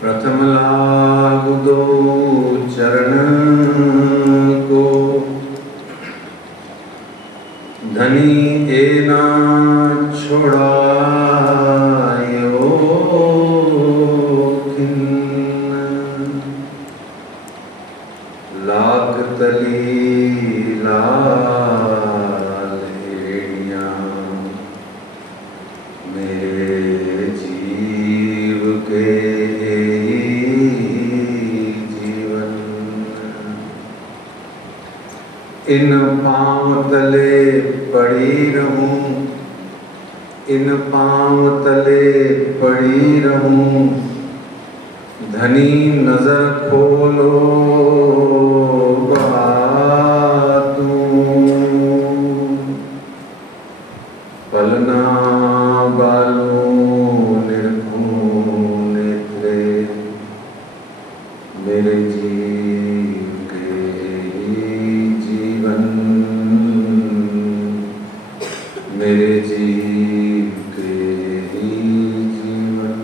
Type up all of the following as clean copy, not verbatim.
प्रथम लाग दो चरण को, धनी ए ना छोड़ायो खिन्न। लाख तली लाल एड़ियाँ मेरे जीव के जीवन। इन पाँव तले पड़ी रहूं, इन पाँव तले पड़ी रहूं, धनी नजर खोलो बहादूं। पलना बालों निर्भूम नेत्रे मेरे जीव के जीवन, मेरे जीव के जीवन।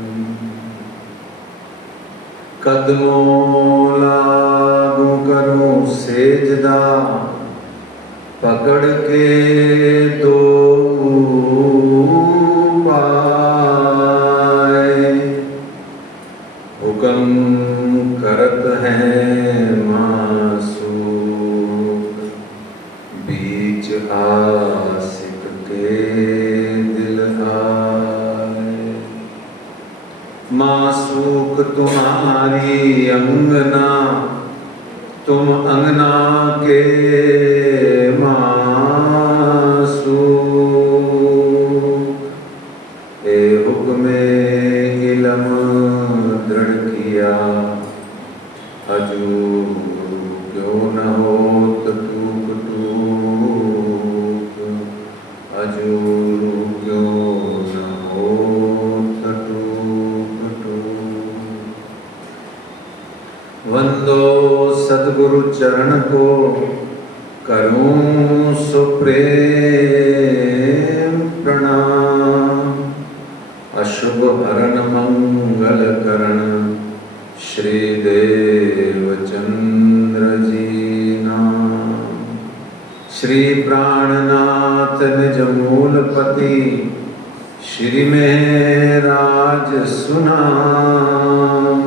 कदमों लागू करूं सेजदा, पकड़ के दो पाए। हुक्म करत हैं मासूक, बीच आशिक के दिल आए। मासूक तुम्हारी अंगना, तुम अंगना के मासूक। ए हुक्मे इलम दृढ़ किया, अजूब क्यों न हो टूक टूक, अजूब क्यों न हो टूक टूक। वंदो सद्गुरु चरण को, करूं सुप्रेम प्रणाम। अशुभ हरण मंगल करण, श्री देवचंद्र जी नाम। श्री प्राणनाथ निज मूलपति, श्री महराज सुनाम।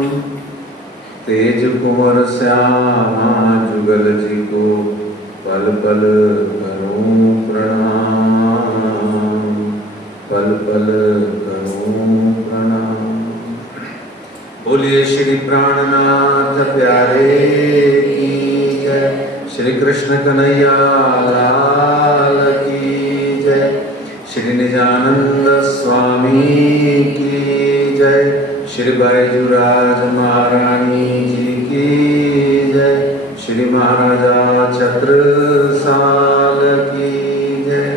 तेज कुंवर श्यामा जुगल जी को, पल पल करूं प्रणाम, पल पल करूं प्रणाम। बोलिए श्री प्राणनाथ प्यारे की जय, श्री कृष्ण कन्हैया लाल की जय, श्री निजानंद स्वामी की जय, श्री बैजूराज महारानी जी की जय, श्री महाराजा छत्रसाल की जय,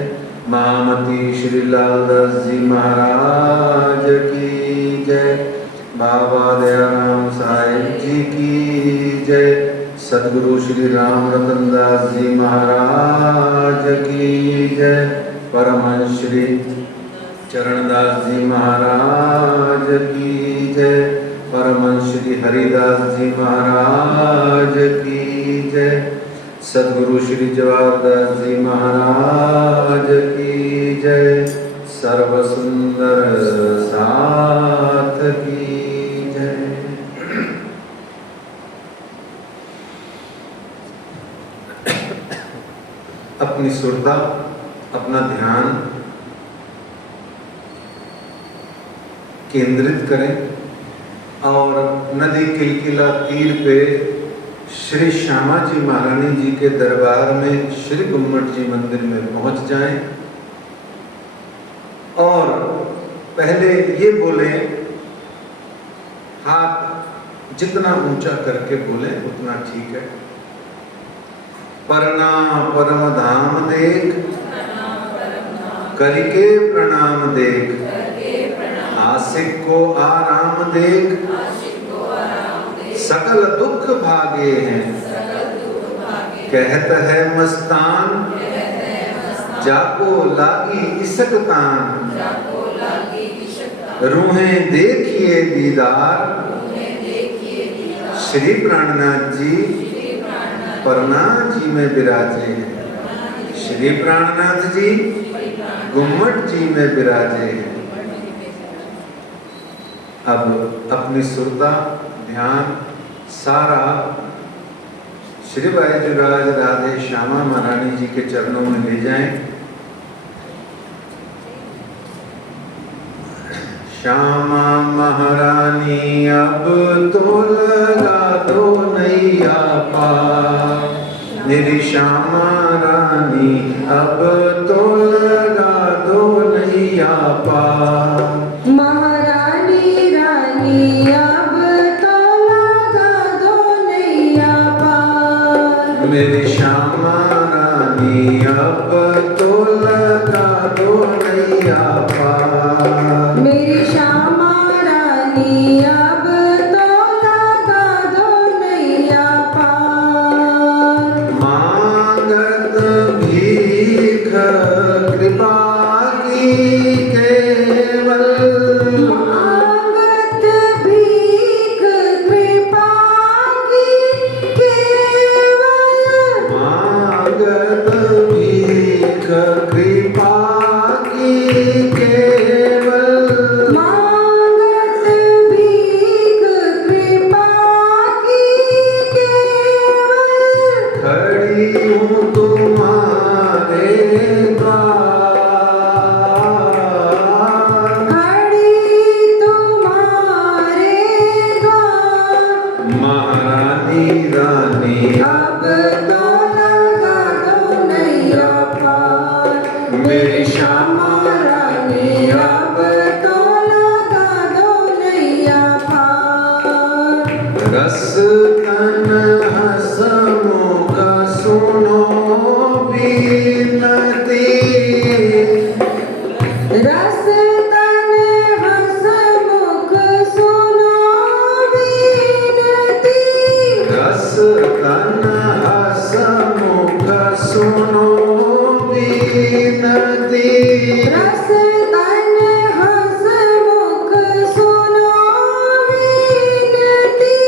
महामती श्री लालदास जी महाराज की जय, बाबा दयाराम साहिब जी की जय, सद्गुरु श्री राम रतन दास जी महाराज की जय, परमहंस श्री चरणदास जी महाराज की जय, परमहंस श्री हरिदास जी महाराज की जय, सद्गुरु श्री जवाहरदास जी महाराज की जय, सर्व सुंदर साथ की जय। अपनी सुरता, अपना ध्यान केंद्रित करें और नदी किलकिला तीर पे श्री श्यामा जी महारानी जी के दरबार में श्री गुम्मट जी मंदिर में पहुंच जाएं और पहले ये बोले, हाथ जितना ऊंचा करके बोले उतना ठीक है। परना परम धाम देख, करके प्रणाम देख, आशिक को आराम देख, सकल दुख भागे हैं। कहत है मस्तान, जाको लागी इसक तान। रूहें देखिए दीदार, श्री प्राणनाथ जी परनाथ जी में विराजे हैं। श्री प्राणनाथ जी गुम्मट जी में विराजे हैं। अब अपनी सुरता ध्यान सारा श्री बैजूराज राधे श्यामा महारानी जी के चरणों में ले जाएं। श्यामा महारानी अब तो लगा दो नैया पार, मेरी श्यामा रानी अब तो लगा दो नैया पार। महारानी रानी अब तो लगा दो नैया पार, मेरी श्यामा रानी अब तो लगा दो नैया पार। मेरी श्यामा रानी अब तो लगा दो नैया पार। मांगत भीख कृपा की केवल, मांगत भीख कृपा की केवल, मांगत भीख कृपा की केवल, मांगत भीख कृपा की केवल, खड़ी हूँ तुम्हारे द्वार। खड़ी तुम्हारे द्वार। महारानी रानी अब तो लगा दो नैया पार, मेरी श्यामा रानी अब तो लगा दो नैया पार। रस तन हसमुख सुनो बीनती, रस तन हसमुख सुनो बीनती, रस तन हसमुख सुनो बीनती। रस तन हसमुख सुनो बीनती।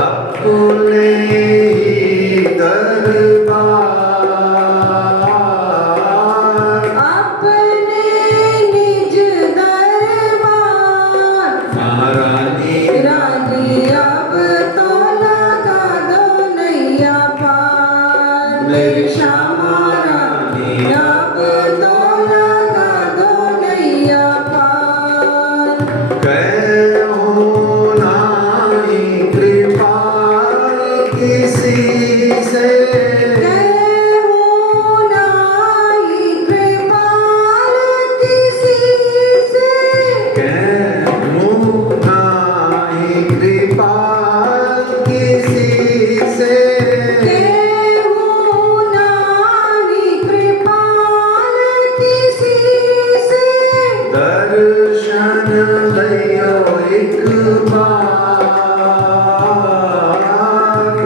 अपने ही दरबार, अपने निज दरबार। महारानी रानी अब तो लगा दो नैया पार, मेरी श्यामा रानी अब तो लगा दो नैया पार। कहो नाहीं कृपा किसी से, कहूँ नाही कृपाल किसी से, कहूँ नाहीं कृपा किसी से। कहूँ नाही कृपाल किसी से। दर्शन दयो एक बार,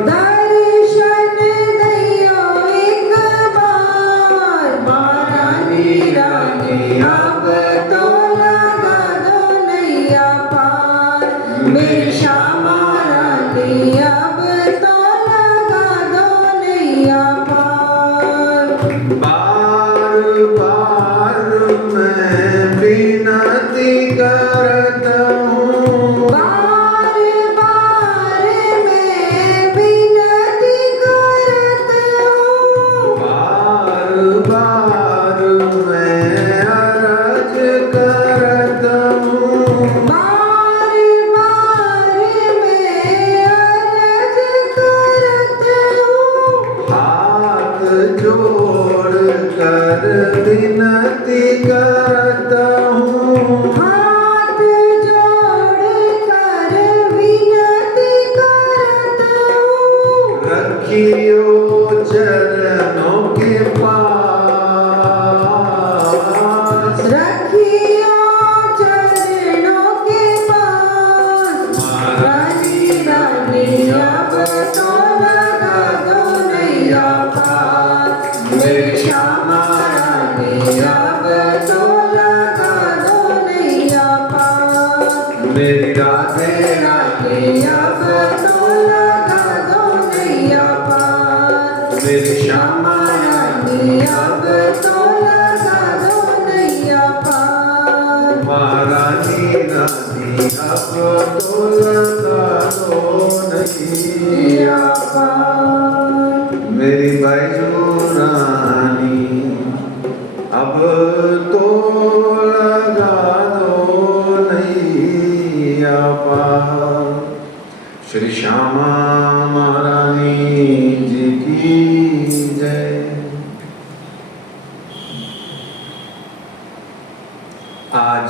दर्शन दयो एक बार। महारानी रानी अब तो लगा दो नैया पार, मेरी श्यामा रानी अब तो लगा दो नैया पार। बार बार मैं विनती करता हूँ, बार बार मैं विनती करत हूँ, बार बार मैं अर्ज करता हूँ। बार बार मेरी राधे राधे अब तो लगा दो नैया पार। मेरी श्यामा रानी अब तो लगा दो नैया पार। महारानी रानी अब तो लगा दो नैया पार। मेरी बैजू रानी अब तो लगा दो नैया पार। श्री श्यामा महारानी जी की जय। आज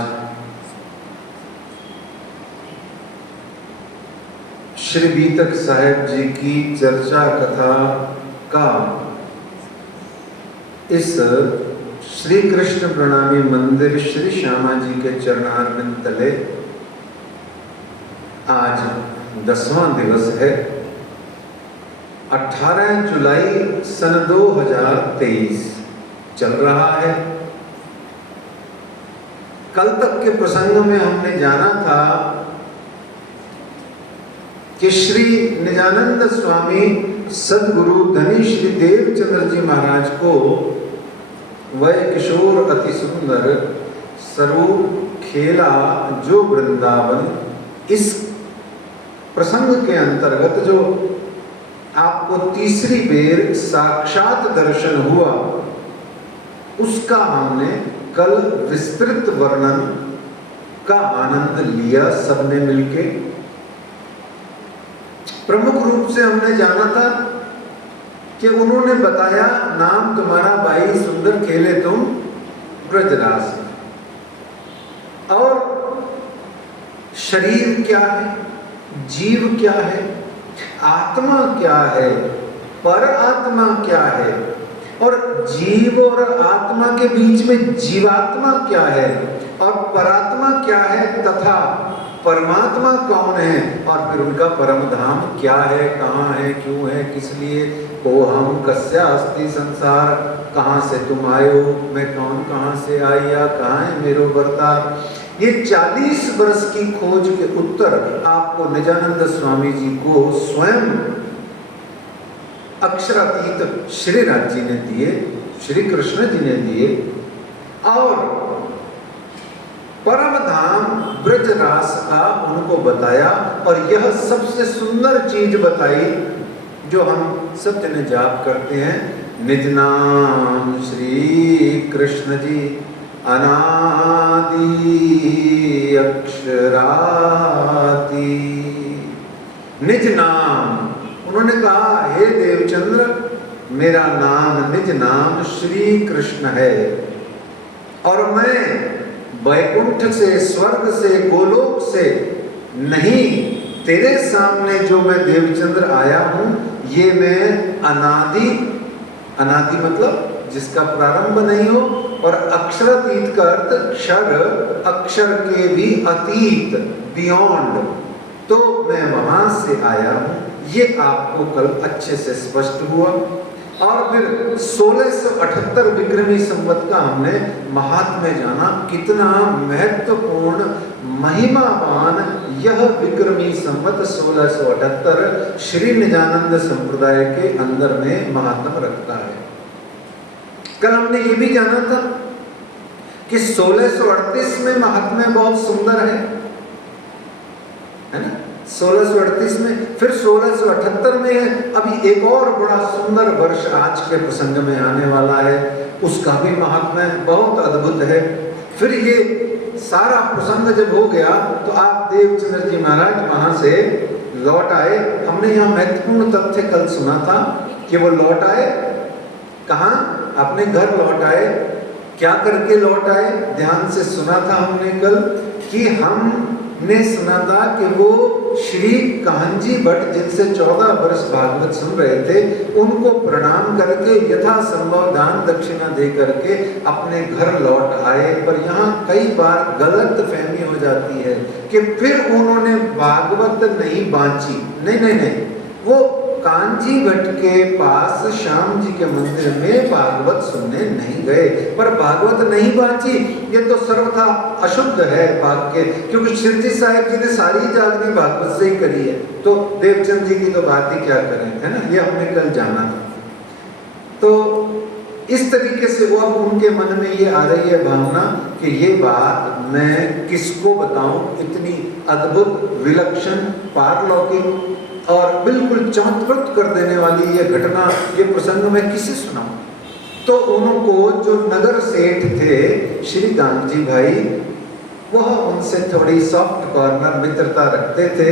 श्री बीतक साहेब जी की चर्चा कथा का इस श्री कृष्ण प्रणामी मंदिर श्री श्यामा जी के चरणारविंद तले आज 10वां दिवस है। 18 जुलाई सन 2023 चल रहा है। कल तक के प्रसंग में हमने जाना था कि श्री निजानंद स्वामी सदगुरु धनी श्री देवचंद्र जी महाराज को वह किशोर अति सुंदर स्वरूप खेला जो वृंदावन, इस प्रसंग के अंतर्गत जो आपको तीसरी बेर साक्षात दर्शन हुआ, उसका हमने कल विस्तृत वर्णन का आनंद लिया सबने मिलके। प्रमुख रूप से हमने जाना था कि उन्होंने बताया, नाम तुम्हारा भाई सुंदर खेले तुम ब्रजराज, और शरीर क्या है, जीव क्या है, आत्मा क्या है, पर आत्मा क्या है, और जीव और आत्मा के बीच में जीवात्मा क्या है, और परात्मा क्या है, तथा परमात्मा कौन है, और फिर उनका परम धाम क्या है, कहाँ है, क्यों है, किस लिए, को हम कस्या अस्ति संसार, कहाँ से तुम आए हो, मैं कौन, कहाँ से आया, कहाँ है मेरो बर्ताव। ये 40 वर्ष की खोज के उत्तर आपको निजानंद स्वामी जी को स्वयं अक्षरातीत श्रीनाथ जी ने दिए, श्री कृष्ण जी ने दिए, और परम धाम ब्रजरास का उनको बताया। और यह सबसे सुंदर चीज बताई जो हम सत्य ने जाप करते हैं, निज नाम श्री कृष्ण जी अनादि अक्षराती। निज नाम, उन्होंने कहा हे देवचंद्र, मेरा नाम निज नाम श्री कृष्ण है, और मैं वैकुंठ से, स्वर्ग से, गोलोक से नहीं, तेरे सामने जो मैं देवचंद्र आया हूं, ये मैं अनादि, अनादि मतलब जिसका प्रारंभ नहीं हो, और अक्षरातीत का अर्थ क्षर, अक्षर के भी अतीत, बियॉन्ड, तो मैं वहां से आया हूं। ये आपको कल अच्छे से स्पष्ट हुआ। और फिर 1678 विक्रमी संवत का हमने महात्म्य जाना, कितना महत्वपूर्ण महिमावान यह विक्रमी संवत 1678 श्री निजानंद संप्रदाय के अंदर में महात्म रखता है। कल हमने ये भी जाना था कि 1638 में महात्म्य बहुत सुंदर है ना, 1638 में, फिर 1678 में है। अभी एक और बड़ा सुंदर वर्ष आज के प्रसंग में आने वाला है, उसका भी महात्म्य बहुत अद्भुत है। फिर ये सारा प्रसंग जब हो गया तो आप देवचंद्र जी महाराज वहां से लौट आए। हमने यहाँ महत्वपूर्ण तथ्य कल सुना था कि वो लौट आए कहाँ, अपने घर लौट आए। क्या करके लौट आए, ध्यान से सुना था हमने कल कि हमने सुना था कि वो श्री कांजी भट्ट जिनसे 14 वर्ष भागवत सुन रहे थे, उनको प्रणाम करके यथा संभव दान दक्षिणा दे करके अपने घर लौट आए। पर यहाँ कई बार गलत फहमी हो जाती है कि फिर उन्होंने भागवत नहीं बांची। नहीं, वो कांजी भट्ट के पास श्याम जी के मंदिर में भागवत सुनने नहीं गए, पर भागवत नहीं बांची, ये तो सर्वथा अशुद्ध है भाग्य, क्योंकि शिरजी साहिब जी ने सारी जागनी भागवत से ही करी है, तो देवचंद जी की तो बात ही क्या करें, है ना, ये हमने कल जाना था। तो इस तरीके से वो अब उनके मन में ये आ रही है भावना कि ये बात मैं किसको बताऊं, इतनी अद्भुत, विलक्षण, पारलौकिक और बिल्कुल चमत्कृत कर देने वाली ये घटना, ये प्रसंग मैं किसे सुनाऊं। तो उनको जो नगर सेठ थे श्री गांधी भाई, वह उनसे थोड़ी सॉफ्ट कॉर्नर मित्रता रखते थे।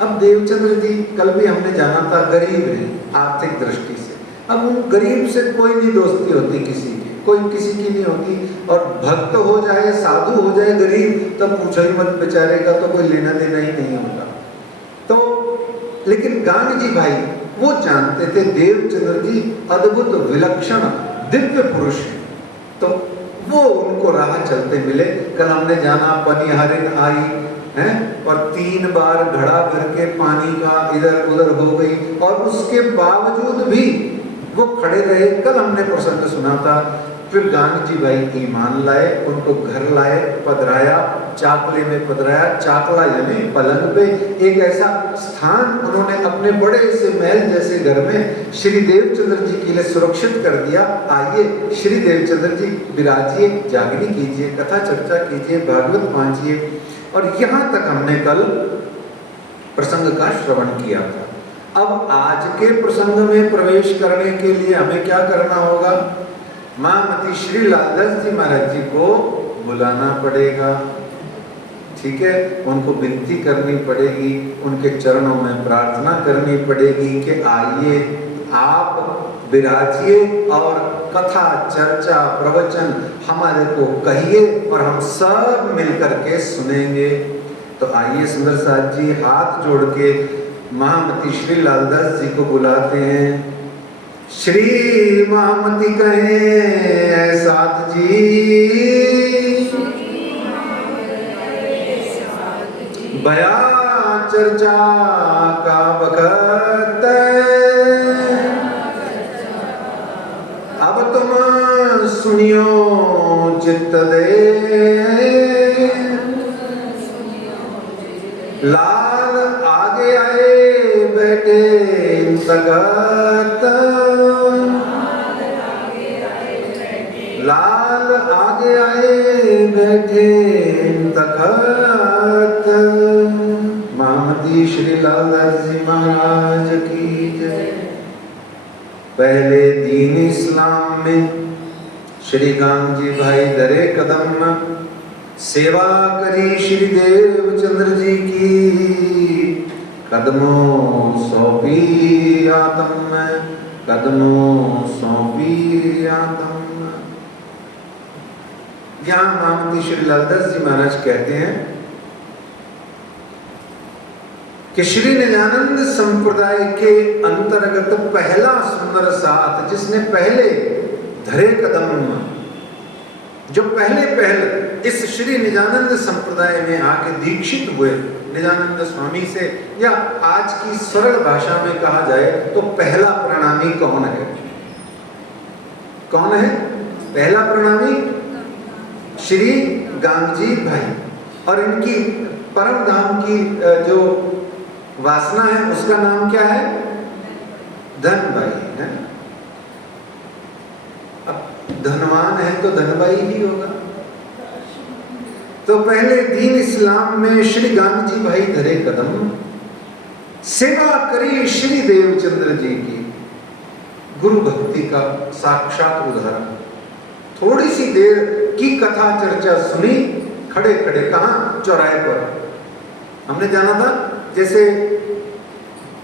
अब देवचंद्र जी कल भी हमने जाना था गरीब है आर्थिक दृष्टि से, अब उन गरीब से कोई नहीं दोस्ती होती किसी की, कोई किसी की नहीं होती, और भक्त हो जाए, साधु हो जाए, गरीब, तब पूछो ही मत, बेचारे का तो कोई लेना देना ही नहीं होता। तो लेकिन गांधी जी भाई वो जानते थे देवचंद्र जी अद्भुत, विलक्षण, दिव्य पुरुष हैं, तो वो उनको राह चलते मिले। कल हमने जाना पनिहारिन आई है और 3 बार घड़ा भर के पानी का इधर उधर हो गई, और उसके बावजूद भी वो खड़े रहे। कल हमने प्रसंग सुना था, फिर गांधी जी भाई ईमान लाए, उनको घर लाए, पधराया, चाकले में पधराया, चाकला यानी पलंग पे, एक ऐसा स्थान उन्होंने अपने बड़े से महल जैसे घर में श्री देवचंद्र जी के लिए सुरक्षित कर दिया। आइए श्री देवचंद्र जी विराजिए, जागनी कीजिए, कथा चर्चा कीजिए, भागवत बांचिए। और यहाँ तक हमने कल प्रसंग का श्रवण किया था। अब आज के प्रसंग में प्रवेश करने के लिए हमें क्या करना होगा? महामती श्री लालदास जी महाराज जी को बुलाना पड़ेगा, ठीक है, उनको विनती करनी पड़ेगी, उनके चरणों में प्रार्थना करनी पड़ेगी कि आइए आप विराजिए और कथा चर्चा प्रवचन हमारे को कहिए और हम सब मिलकर के सुनेंगे। तो आइए सुंदर साथ जी हाथ जोड़ के महामती श्री लालदास जी को बुलाते हैं। श्री महामती कहें साथ जी, बया चर्चा का वक्त, अब तुम सुनियो चित्त दे, लाल आगे आए बैठे सगत, लाल आगे आए बैठे तखत। महामती श्री लालदास जी महाराज की जय। पहले दीन इस्लाम में श्री गांधी भाई दरे कदम, सेवा करी श्री देवचंद्र जी की, कदमों सौंपी आत्म, कदमों सौंपी आत्म। यहाँ महामती श्री लालदास जी महाराज कहते हैं कि श्री निजानंद संप्रदाय के अंतर्गत पहला सुंदर साथ जिसने पहले धरे कदम, जो पहले इस श्री निजानंद संप्रदाय में आके दीक्षित हुए निजानंद स्वामी से, या आज की सरल भाषा में कहा जाए तो पहला प्रणामी कौन है? कौन है पहला प्रणामी? श्री गांधी भाई। और इनकी परम धाम की जो वासना है उसका नाम क्या है? धनबाई है। अब धनवान है तो धनबाई ही होगा। तो पहले दीन इस्लाम में श्री गांधी भाई धरे कदम, सेवा करी श्री देवचंद्र जी की, गुरु भक्ति का साक्षात उदाहरण। थोड़ी सी देर की कथा चर्चा सुनी, खड़े खड़े, कहाँ? चौराहे पर। हमने जाना था जैसे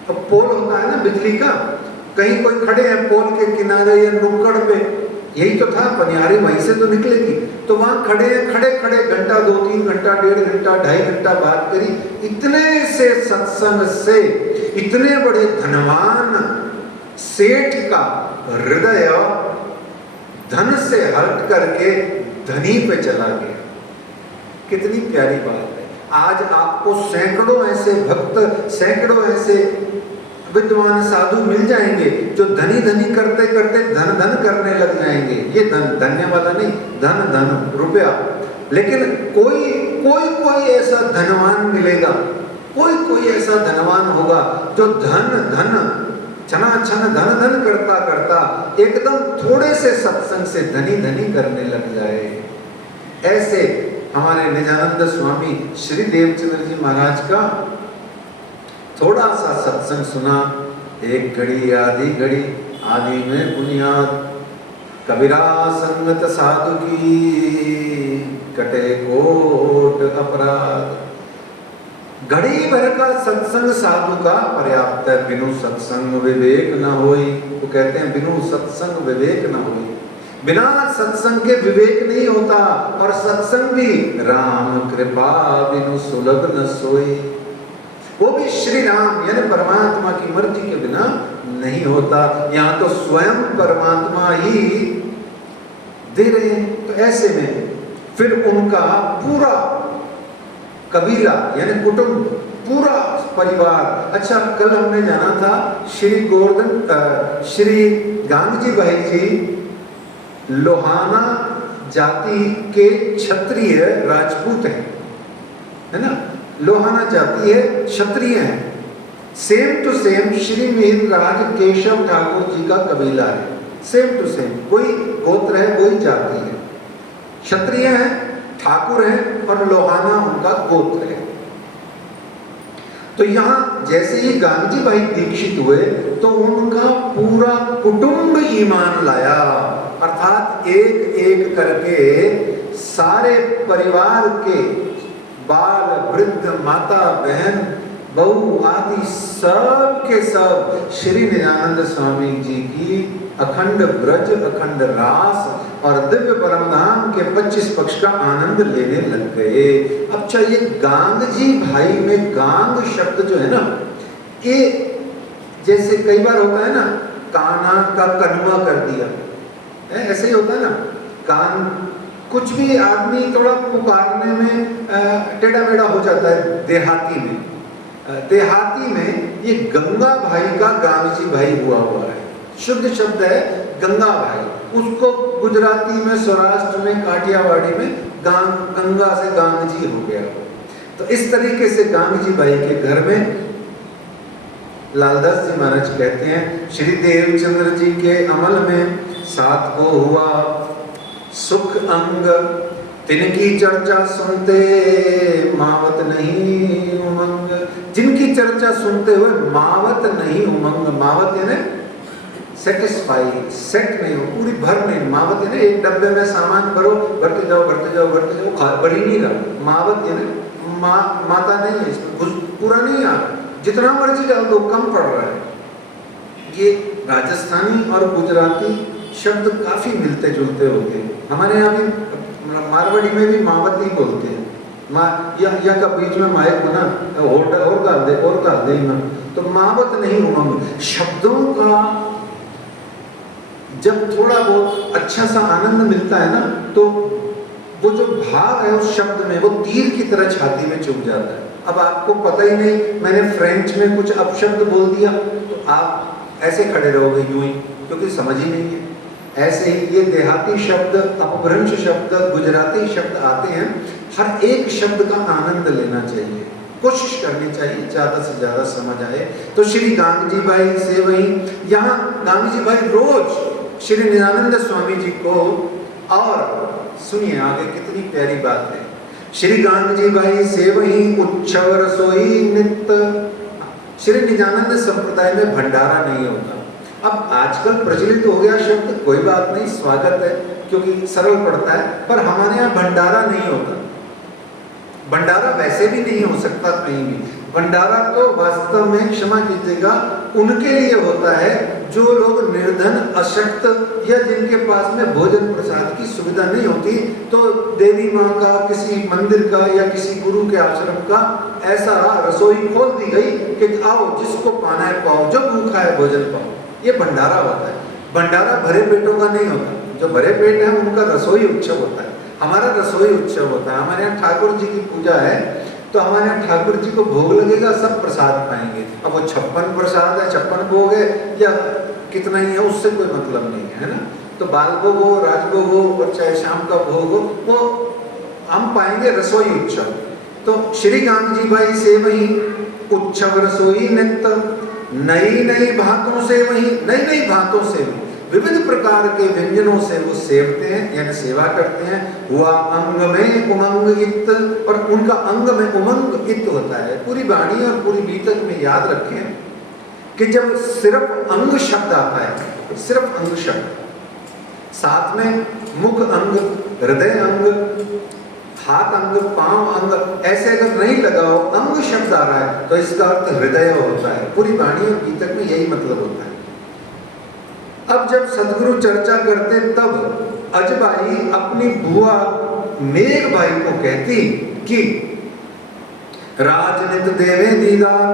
पोल होता है ना बिजली का, कहीं कोई खड़े हैं पोल के किनारे या नुक्कड़ पे, यही तो था, पनिहारी वहीं से तो निकलेगी, तो वहां खड़े हैं, खड़े खड़े घंटा, 2-3 घंटा, 1.5 घंटा, 2.5 घंटा बात करी। इतने से सत्संग से इतने बड़े धनवान सेठ का हृदय धन से हट करके धनी पे चला गया। कितनी प्यारी बात है। आज आपको सैकड़ों ऐसे भक्त, सैकड़ों ऐसे विद्वान साधु मिल जाएंगे जो धनी धनी करते करते धन धन करने लग जाएंगे। ये धन धन्य वाला नहीं, धन धन रुपया। लेकिन कोई कोई कोई ऐसा धनवान मिलेगा, कोई कोई ऐसा धनवान होगा जो धन धन छना छन धन धन करता करता एकदम थोड़े से सत्संग से धनी धनी करने लग जाए। ऐसे हमारे निजानंद स्वामी श्री देवचंद्र जी महाराज का थोड़ा सा सत्संग सुना, एक घड़ी आदि में बुनियाद, कबीरा संगत साधु की कटे कोट अपराध। घड़ी भर का सत्संग साधु का पर्याप्त है, बिनु सत्संग विवेक न होई। तो कहते हैं बिनु सत्संग विवेक न होई, बिना सत्संग के विवेक नहीं होता। और सत्संग भी राम कृपा बिनु सुलभ न सोई, वो भी श्री राम यानी परमात्मा की मर्जी के बिना नहीं होता। यहाँ तो स्वयं परमात्मा ही दे रहे हैं। तो ऐसे में फिर उनका पूरा कबीला यानी कुटुंब, पूरा परिवार। अच्छा, कल हमने जाना था श्री गांधी भाई जी लोहाना जाति के क्षत्रिय राजपूत हैं, है ना। लोहाना जाति है, क्षत्रिय हैं। Same to same Shri Mihirraj Keshav Thakur ji का कबीला है, सेम टू सेम, वही गोत्र है, वही जाति है। क्षत्रिय हैं, ठाकुर हैं और लोहाना उनका गोत्र है। तो यहाँ जैसे ही गांधी भाई दीक्षित हुए तो उनका पूरा कुटुंब ईमान लाया, अर्थात एक एक करके सारे परिवार के बाल वृद्ध माता बहन बहू आदि सब के सब श्री निजानंद स्वामी जी की अखंड ब्रज अखंड रास और दिव्य परमधाम के 25 पक्ष का आनंद लेने लग गए। अब चाहिए गांग जी भाई में गांग शब्द जो है ना, ये जैसे कई बार होता है ना, काना का कनवा कर दिया, ऐसे ही होता है ना। कान कुछ भी आदमी थोड़ा पुकारने में टेढ़ा मेढ़ा हो जाता है। देहाती में ये गंगा भाई का गांगजी भाई हुआ है, शुद्ध शब्द है गंगा भाई। उसको गुजराती में, सौराष्ट्र में, काठियावाड़ी में गंगा से गांगजी हो गया। तो इस तरीके से गांगजी भाई के घर में लालदास जी महाराज कहते हैं, श्री देवचंद्र जी के अमल में साथ को हुआ सुख अंग, तिनकी चर्चा सुनते मावत नहीं उमंग। जिनकी चर्चा सुनते हुए मावत नहीं उमंग, मावत यानी सेटिस्फाई, सेट नहीं हो, पूरी भर नहीं। मावत यानी एक डब्बे में सामान भरो, भरते जाओ भरते जाओ भरते जाओ, भर ही नहीं रहा। मावत यानी माता नहीं है, इसमें पूरा नहीं आ, जितना मर्जी डाल दो कम पड़ रहा है। ये राजस्थानी और गुजराती शब्द काफी मिलते जुलते होते हैं। हमारे यहाँ भी मारवाड़ी में भी मावत ही बोलते हैं। या का बीच में माइक बना और का दे ना, तो मावत नहीं उमंग। शब्दों का जब थोड़ा बहुत अच्छा सा आनंद मिलता है ना, तो वो जो भाव है उस शब्द में, वो तीर की तरह छाती में चुभ जाता है। अब आपको पता ही नहीं, मैंने फ्रेंच में कुछ अपशब्द बोल दिया तो आप ऐसे खड़े रहोगे यूं ही, क्योंकि समझ ही नहीं है। ऐसे ही ये देहाती शब्द, अपभ्रंश शब्द, गुजराती शब्द आते हैं। हर एक शब्द का आनंद लेना चाहिए, कोशिश करनी चाहिए ज्यादा से ज्यादा समझ आए। तो श्री गांधी भाई से वही, यहाँ गांधी भाई रोज श्री निजानंद स्वामी जी को, और सुनिए आगे कितनी प्यारी बात है। श्री गांधी भाई से वही उत्सव रसोई नित्य। श्री निजानंद संप्रदाय में भंडारा नहीं होता। अब आजकल प्रचलित हो गया शब्द, कोई बात नहीं, स्वागत है क्योंकि सरल पड़ता है, पर हमारे यहाँ भंडारा नहीं होता। भंडारा वैसे भी नहीं हो सकता कहीं भी। भंडारा तो वास्तव में, क्षमा कीजिएगा, उनके लिए होता है जो लोग निर्धन, अशक्त या जिनके पास में भोजन प्रसाद की सुविधा नहीं होती। तो देवी माँ का, किसी मंदिर का या किसी गुरु के आश्रम का ऐसा रसोई खोल दी गई कि आओ जिसको पाना है पाओ, जो भूखा है भोजन पाओ। ये भंडारा होता है। भंडारा भरे पेटों का नहीं होता। जो भरे पेट है उनका रसोई उत्सव होता है। हमारा रसोई उत्सव होता है। हमारे यहाँ ठाकुर जी की पूजा है तो हमारे यहाँ ठाकुर जी को भोग लगेगा, सब प्रसाद पाएंगे। अब वो 56 प्रसाद है, 56 भोग है या कितना ही है, उससे कोई मतलब नहीं है ना। तो बाल भोग हो, राजभोग हो और चाहे शाम का भोग हो, वो हम पाएंगे रसोई उत्सव। तो श्री कांत जी भाई से वही उत्सव रसोई नित्य, नई नई भातों से वही, नई नई भातों से विविध प्रकार के व्यंजनों से वो सेवते हैं, यानी सेवा करते हैं। हुआ अंग में उमंग इत, और उनका अंग में उमंग इत होता है। पूरी वाणी और पूरी बीतक में याद रखें कि जब सिर्फ अंग शब्द आता है, सिर्फ अंग शब्द, साथ में मुख अंग, हृदय अंग, हाथ अंग, पांव अंग, ऐसे अगर नहीं लगाओ, अंग शब्द आ रहा है तो इसका अर्थ हृदय होता है। पूरी वाणी और गीतक में यही मतलब होता है। अब जब सदगुरु चर्चा करते तब अजबाई अपनी बुआ मेघ बाई को कहती कि राजनित देवे दीदार,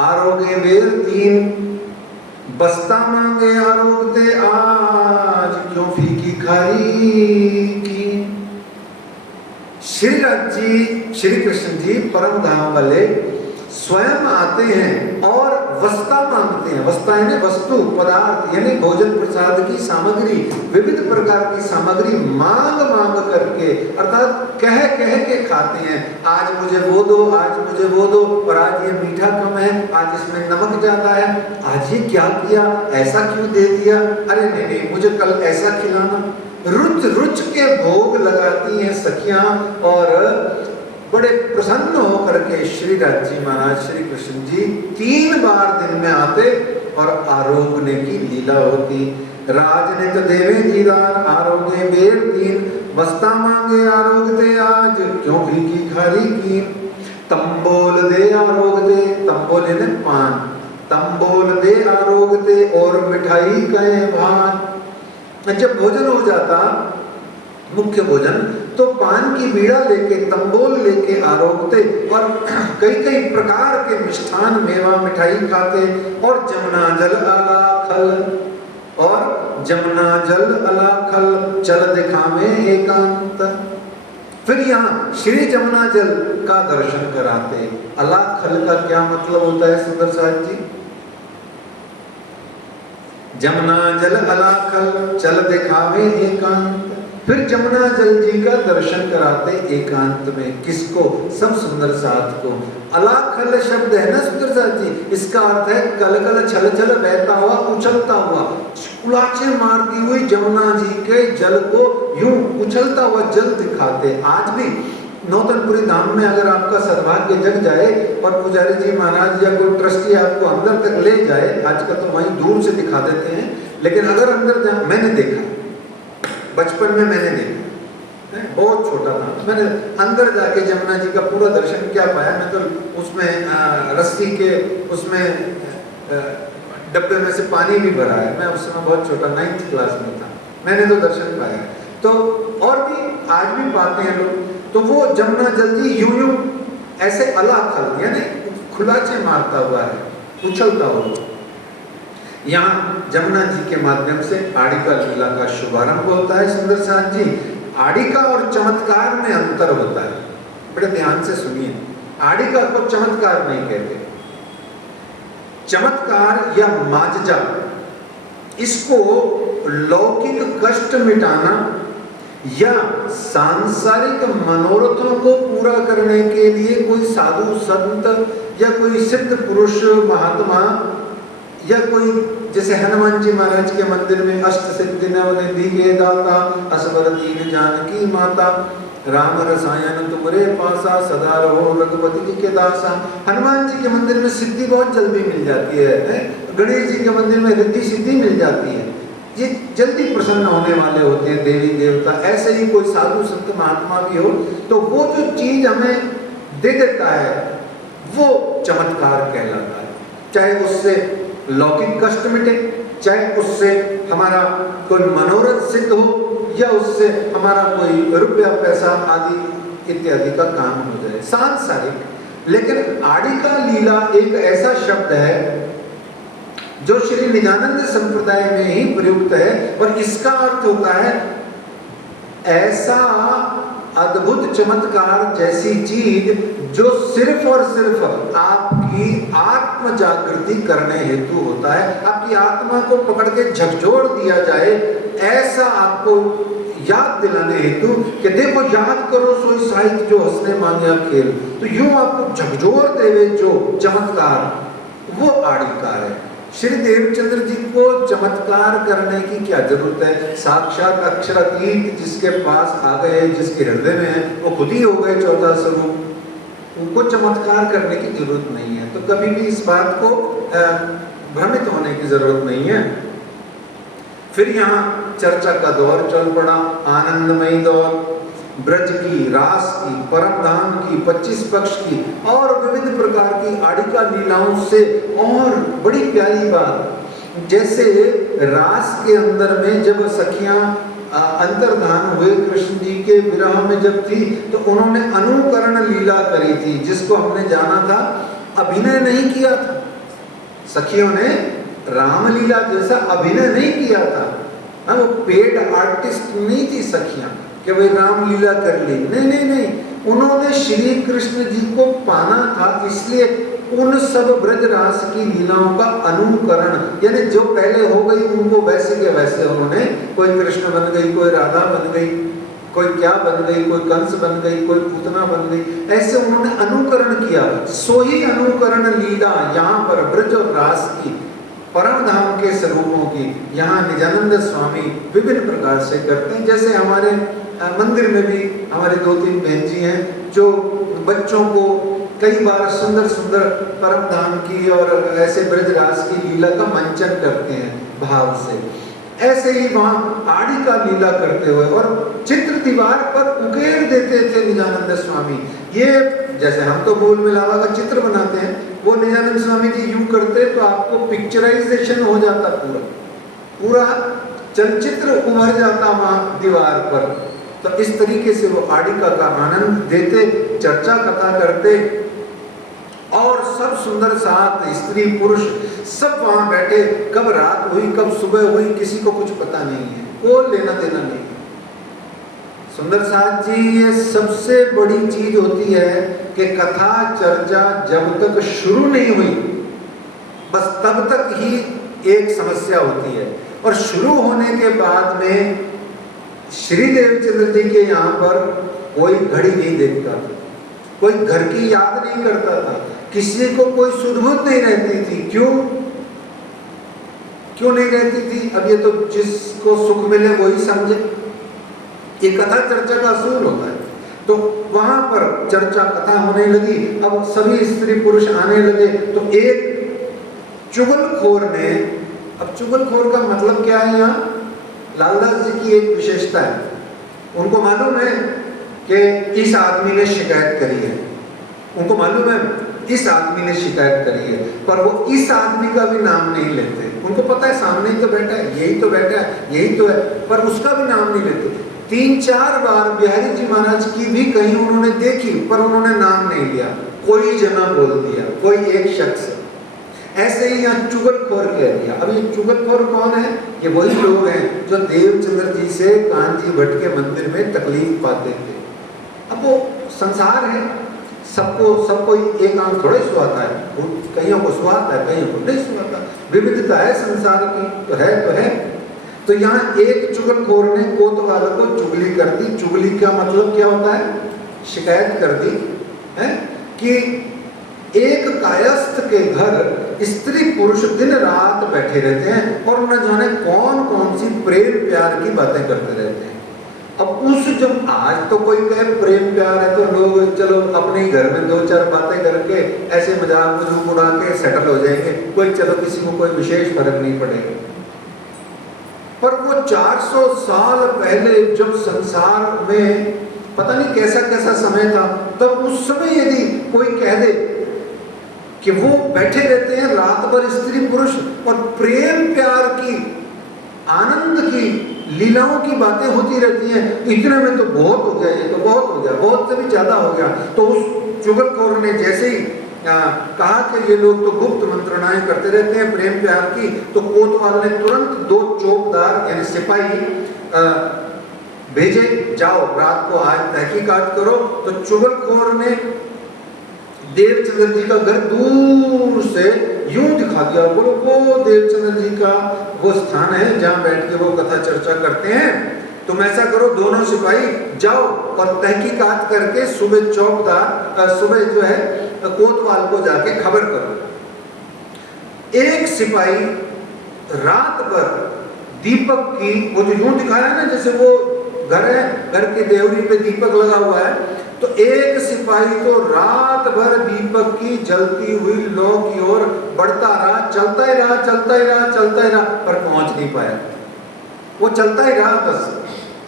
आरोगे बेल तीन, बस्ता मांगे आरोगते आज, क्यों फीकी खारी की। श्री राज जी, श्री कृष्ण जी परम धाम वाले स्वयं आते हैं और वस्ता मांगते हैं। वस्ता यानी वस्तु, पदार्थ, यानी भोजन प्रसाद की सामग्री, विविध प्रकार की सामग्री मांग मांग करके, अर्थात कह कह के खाते हैं। आज मुझे वो दो, आज मुझे वो दो, और आज ये मीठा कम है, आज इसमें नमक ज्यादा है, आज ये क्या किया, ऐसा क्यों दे दिया, अरे नहीं नहीं मुझे कल ऐसा खिलाना। रुच रुच के भोग लगाती हैं सखियां, और बड़े प्रसन्न होकर के श्री राज जी महाराज, श्री कृष्ण जी 3 बार दिन में आते और आरोगने की लीला होती। राजनित देवे दीदार, आरोगे बेर तीन, बस्ता मांगे आरोगते आज, क्यों फीकी खारी की। तंबोल दे आरोगते, तंबोल यानी पान, तंबोल दे आरोगते, और मिठाई कहे भान। जब भोजन हो जाता, मुख्य भोजन, तो पान की बीड़ा लेके, तंबोल लेके आरोगते और कई कई प्रकार के मिष्ठान, मेवा, मिठाई खाते। और जमुना जल अलाखल, और जमुना जल अलाखल चल दिखावे एकांत। फिर यहाँ श्री जमुना जल का दर्शन कराते। अलाखल का क्या मतलब होता है सुंदर साहब जी? जमुना जल अलाखल चल दिखावे एकांत। फिर जमुना जल जी का दर्शन कराते एकांत में। किसको? सब सुंदर साथ को। अलाखल शब्द है ना सुंदर साथ जी, इसका अर्थ है कल कल छल छल बहता हुआ, उछलता हुआ। उलाचे मारती हुई जमुना जी के जल को यूं उछलता हुआ जल दिखाते। आज भी नौतनपुरी धाम में अगर आपका सद्भाग्य जग जाए और पुजारी जी महाराज या कोई ट्रस्टी आपको अंदर तक ले जाए, आजकल तो वहीं दूर से दिखा देते हैं, लेकिन अगर अंदर जा, मैंने देखा, बचपन में मैंने देखा, बहुत छोटा था, मैंने अंदर जाके जमुना जी का पूरा दर्शन क्या पाया। मैं तो उसमें रस्सी के उसमें डब्बे में से पानी भी भरा है। मैं उस समय बहुत छोटा 9th क्लास में था, मैंने तो दर्शन पाया। तो और भी आज भी पाते हैं लोग। तो वो जमुना जल जी यूं यूं ऐसे अलाखल यानी खुलाचे मारता हुआ है, उछलता हुआ। यहाँ जमुना जी के माध्यम से आड़िका लीला का शुभारंभ होता है। सुंदर साथ जी, आड़िका और चमत्कार में अंतर होता है, बड़े ध्यान से सुनिए। आड़िका को चमत्कार नहीं कहते। चमत्कार या माजजा, इसको लौकिक कष्ट मिटाना या सांसारिक मनोरथों को पूरा करने के लिए कोई साधु संत या कोई सिद्ध पुरुष महात्मा या कोई, जैसे हनुमान जी महाराज के मंदिर में अष्ट सिद्धि नवनिधि के दाता, असबर दीन जानकी माता, राम रसायन तुमरे पासा, सदा रहो रघुपति जी के दासा। हनुमान जी के मंदिर में सिद्धि बहुत जल्दी मिल जाती है। गणेश जी के मंदिर में रिद्धि सिद्धि मिल जाती है। ये जल्दी प्रसन्न होने वाले होते हैं देवी देवता। ऐसे ही कोई साधु संत महात्मा भी हो तो वो जो चीज हमें दे देता है वो चमत्कार कहलाता है। चाहे उससे लौकिक कष्ट मिटे, चाहे उससे हमारा कोई मनोरथ सिद्ध हो, या उससे हमारा कोई रुपया पैसा आदि इत्यादि का काम हो जाए, सांसारिक। लेकिन आड़िका लीला एक ऐसा शब्द है जो श्री निजानंद संप्रदाय में ही प्रयुक्त है, और इसका अर्थ होता है ऐसा अद्भुत चमत्कार जैसी चीज जो सिर्फ और सिर्फ आपकी आत्म जागृति करने हेतु होता है, आपकी आत्मा को पकड़ के झकझोर दिया जाए, ऐसा आपको याद दिलाने हेतु कि देखो याद करो सोई साहित्य जो हंसने मांगे खेल, तो यूं आपको झकझोर देवे जो चमत्कार, वो आड़िकार है। श्री देवचंद्र जी को चमत्कार करने की क्या जरूरत है? साक्षात अक्षरातीत जिसके पास आ गए, जिसके हृदय में है, वो खुद ही हो गए चौथा स्वरूप। उनको चमत्कार करने की जरूरत नहीं है। तो कभी भी इस बात को भ्रमित होने की जरूरत नहीं है। फिर यहाँ चर्चा का दौर चल पड़ा, आनंदमयी दौर, ब्रज की, रास की, परमधाम की, 25 पक्ष की और विविध प्रकार की आड़िका लीलाओं से। और बड़ी प्यारी बात, जैसे रास के अंदर में जब सखियां अंतर्धान हुए कृष्ण जी के विरह में जब थी, तो उन्होंने अनुकरण लीला करी थी, जिसको हमने जाना था, अभिनय नहीं किया था। सखियों ने रामलीला जैसा अभिनय नहीं किया था। वो पेड आर्टिस्ट नहीं थी सखियां कि भाई रामलीला कर ली, नहीं नहीं नहीं, उन्होंने श्री कृष्ण जी को पाना था, इसलिए उन सब ब्रज रास की लीलाओं का अनुकरण, यानी जो पहले हो गई उनको वैसे के वैसे उन्होंने, कोई कृष्ण बन गई, कोई राधा बन गई, कोई क्या बन गई, कोई कंस बन गई, कोई पूतना बन गई, ऐसे उन्होंने अनुकरण किया। सो ही अनुकरण लीला यहाँ पर ब्रज और रास की, परम धाम के स्वरूपों की, यहाँ निजानंद स्वामी विभिन्न प्रकार से करते हैं। जैसे हमारे मंदिर में भी हमारे 2-3 बहन जी हैं जो बच्चों को कई बार सुंदर सुंदर परम धाम की और ऐसे ब्रजरास की लीला का मंचन करते हैं भाव से। ऐसे ही वहाँ आड़िका लीला करते हुए और चित्र दीवार पर उकेर देते थे निजानंद स्वामी। ये जैसे हम तो मूल मिलावा का चित्र बनाते हैं, वो निजानंद स्वामी जी यूं करते तो आपको पिक्चराइजेशन हो जाता, पूरा पूरा चलचित्र उभर जाता वहाँ दीवार पर। तो इस तरीके से वो आड़िका का आनंद देते, चर्चा कथा करते और सब सुंदर साथ स्त्री पुरुष सब वहां बैठे। कब रात हुई कब सुबह हुई किसी को कुछ पता नहीं है, कोई लेना देना नहीं है। सुंदर साथ जी, ये सबसे बड़ी चीज होती है कि कथा चर्चा जब तक शुरू नहीं हुई बस तब तक ही एक समस्या होती है, और शुरू होने के बाद में श्री देवचंद्र जी के यहाँ पर कोई घड़ी नहीं देखता था, कोई घर की याद नहीं करता था, किसी को कोई सुध-बुध नहीं रहती थी। क्यों नहीं रहती थी? अब ये तो जिसको सुख मिले वही समझे, ये कथा चर्चा का असूल होता है। तो वहां पर चर्चा कथा होने लगी, अब सभी स्त्री पुरुष आने लगे। तो एक चुगलखोर ने, अब चुगलखोर का मतलब क्या है? यहाँ लालदास जी की एक विशेषता है, उनको मालूम है कि इस आदमी ने शिकायत करी है, उनको मालूम है इस आदमी ने शिकायत करी है, पर वो इस आदमी का भी नाम नहीं लेते। उनको पता है सामने ही तो बैठा है, यही तो बैठा है, यही तो है, पर उसका भी नाम नहीं लेते। 3-4 बार बिहारी जी महाराज की भी कहीं उन्होंने देखी, पर उन्होंने नाम नहीं लिया, कोई जना बोल दिया, कोई एक शख्स। ऐसे ही यहाँ चुगलखोर कह दिया। अब ये चुगलखोर कौन है? ये वही लोग हैं जो देवचंद्र जी से कांची भट्ट के मंदिर में तकलीफ पाते थे। अब वो संसार है, सबको एक आंख थोड़ा ही सुहाता है, कईयों को सुहाता है, कईयों को नहीं सुहाता, विविधता है संसार की, तो है। तो यहाँ एक चुगलखोर ने कोतवाल को चुगली कर दी। चुगली का मतलब क्या होता है? शिकायत कर दी है कि एक कायस्थ के घर स्त्री पुरुष दिन रात बैठे रहते हैं और न जाने कौन कौन सी प्रेम प्यार की बातें करते रहते हैं। अब उस जब आज तो कोई कहे प्रेम प्यार है तो लोग चलो अपने ही घर में 2-4 बातें करके ऐसे मजाक मजूक उड़ा के सेटल हो जाएंगे, कोई चलो किसी को कोई विशेष फर्क नहीं पड़ेगा। पर वो 400 साल पहले जब संसार में पता नहीं कैसा कैसा समय था, तब उस समय यदि कोई कह दे कि वो बैठे रहते हैं रात भर स्त्री पुरुष और प्रेम प्यार की आनंद की लीलाओं की बातें होती रहती हैं, इतने में तो बहुत हो गया, ये तो बहुत हो गया, बहुत से भी ज्यादा हो गया। तो उस चुगलखोर ने जैसे ही कहा कि ये लोग तो गुप्त मंत्रणाएं करते रहते हैं प्रेम प्यार की, तो कोतवाल ने तुरंत 2 चौकीदार यानी सिपाही भेजे, जाओ रात को आज तहकीकात करो। तो चुगलखोर ने देवचंद्र जी का घर दूर से यूं दिखा दिया, बोलो वो देवचंद्र जी का वो स्थान है जहां बैठ के वो कथा चर्चा करते हैं। तुम ऐसा करो, दोनों सिपाही जाओ और तहकीकात करके सुबह चौकदार सुबह जो है कोतवाल को जाके खबर करो। एक सिपाही रात भर दीपक की, वो जो यूं दिखाया ना जैसे वो घर है, घर के देवरी पे दीपक लगा हुआ है, तो एक सिपाही तो रात भर दीपक की जलती हुई लौ की ओर बढ़ता रहा, चलता ही रहा, चलता ही रहा, चलता ही रहा, पर पहुंच नहीं पाया। वो चलता ही रहा बस।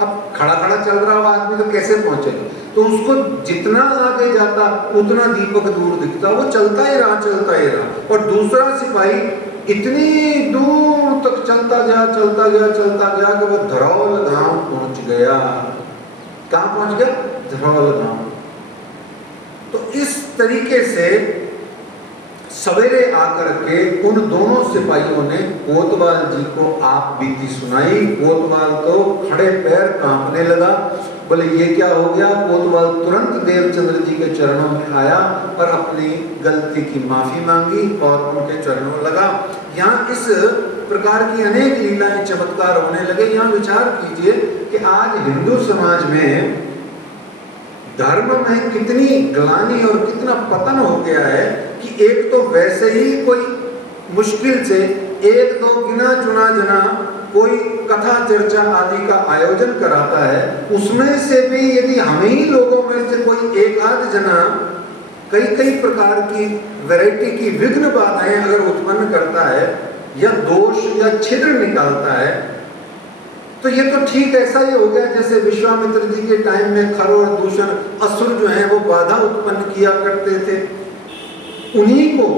अब खड़ा खड़ा चल रहा हुआ आदमी तो कैसे पहुंचे? तो उसको जितना आगे जाता उतना दीपक दूर दिखता, वो चलता ही रहा, चलता ही रहा। और दूसरा सिपाही इतनी दूर तक चलता गया, चलता गया, चलता गया कि वो धरौल गांव पहुंच गया। कहां पहुंच गया? धरौल गांव। तो इस तरीके से सवेरे आकर के उन दोनों सिपाहियों ने कोतवाल जी को आप बीती सुनाई। कोतवाल तो खड़े पैर कांपने लगा, बोले ये क्या हो गया? कोतवाल तुरंत देवचंद्र जी के चरणों में आया और अपनी गलती की माफी मांगी और उनके चरणों में लगा। यहाँ इस प्रकार की अनेक लीलाएं चमत्कार होने लगे। यहाँ विचार कीजिए कि आज हिंदू समाज में धर्म में कितनी ग्लानि और कितना पतन हो गया है कि एक तो वैसे ही कोई मुश्किल से एक दो गिना चुना जना कोई कथा चर्चा आदि का आयोजन कराता है, उसमें से भी यदि हम ही लोगों में से कोई एक आध जना कई कई प्रकार की वैरायटी की विघ्न बाधाएं अगर उत्पन्न करता है या दोष या छिद्र निकालता है, तो ये तो ठीक ऐसा ही हो गया जैसे विश्वामित्र जी के टाइम में खर और दूषण असुर जो है वो बाधा उत्पन्न किया करते थे। उन्हीं को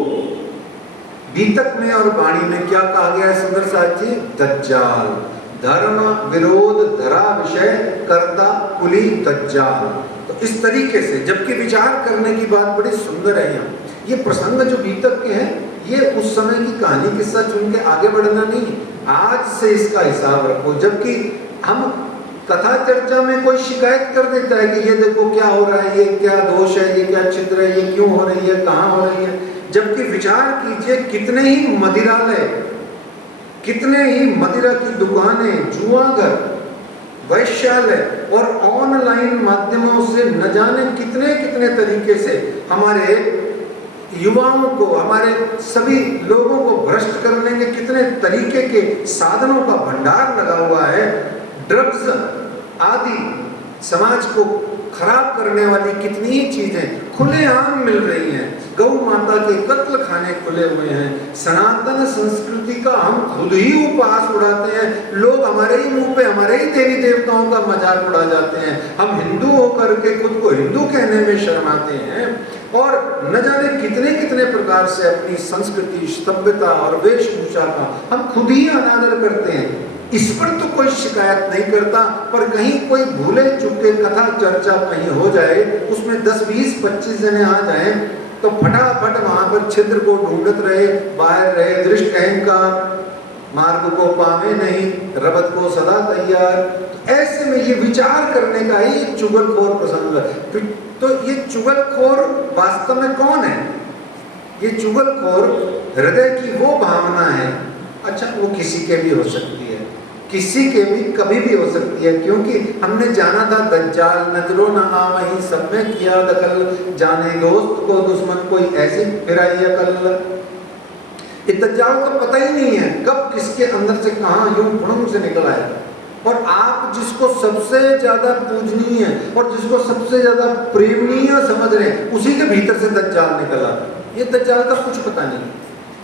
गीतक में और वाणी में क्या कहा गया है सुंदर साथ जी? दज्जाल। धर्म विरोध धरा विषय करता कुली दज्जाल। तो इस तरीके से, जबकि विचार करने की बात बड़ी सुंदर है। यहाँ ये प्रसंग जो गीतक के हैं ये उस समय की कहानी किस्सा चुन के आगे बढ़ना नहीं, आज से इसका हिसाब रखो। जबकि हम कथा चर्चा में कोई शिकायत कर देता है कि ये देखो क्या हो रहा है, ये क्या दोष है, ये क्या छिद्र है, ये क्यों हो रही है, कहाँ हो रही है। जबकि विचार कीजिए कितने ही मदिरालय, कितने ही मदिरा की दुकानें, जुआघर, वैश्यालय और ऑनलाइन माध्यमों से न जाने कितने कितने तरीके से हमारे युवाओं को, हमारे सभी लोगों को भ्रष्ट करने के कितने तरीके के साधनों का भंडार लगा हुआ है। ड्रग्स आदि समाज को खराब करने वाली कितनी ही चीजें खुलेआम मिल रही हैं। गौ माता के कत्ल खाने खुले हुए हैं। सनातन संस्कृति का हम खुद ही उपहास उड़ाते हैं। लोग हमारे ही मुंह पे हमारे ही देवी देवताओं का मजाक उड़ा जाते हैं। हम हिंदू होकर के खुद को हिंदू कहने में शर्माते हैं और न जाने कितने कितने प्रकार से अपनी संस्कृति, सभ्यता और वेशभूषा का हम खुद ही अनादर करते हैं। इस पर तो कोई शिकायत नहीं करता, पर कहीं कोई भूले चुके कथा चर्चा कहीं हो जाए, उसमें 10, 20, 25 जने आ जाएं, तो फटाफट वहां पर छिद्र को ढूंढत रहे, बाहर रहे, दृष्ट अहंकार, मार्ग को पावे नहीं, रबत को सदा तैयार। ऐसे में ये विचार करने का ही चुगलखोर प्रसंग। तो ये चुगलखोर वास्तव में कौन है? ये चुगलखोर हृदय की वो भावना है। अच्छा, वो किसी के भी हो सकती है, किसी के भी कभी भी हो सकती है, क्योंकि हमने जाना था दज्जाल नजरो न आवही, सब में किया दखल, जाने दोस्त को दुश्मन कोई ऐसी फिराई अकल। ये दज्जाल को पता ही नहीं है कब किसके अंदर से कहां यूं भुड़ुम से निकल आएगा। और आप जिसको सबसे ज्यादा पूजनीय और जिसको सबसे ज्यादा प्रेमनीय समझ रहे हैं, उसी के भीतर से दज्जाल निकल आता है। ये दज्जाल का कुछ पता नहीं।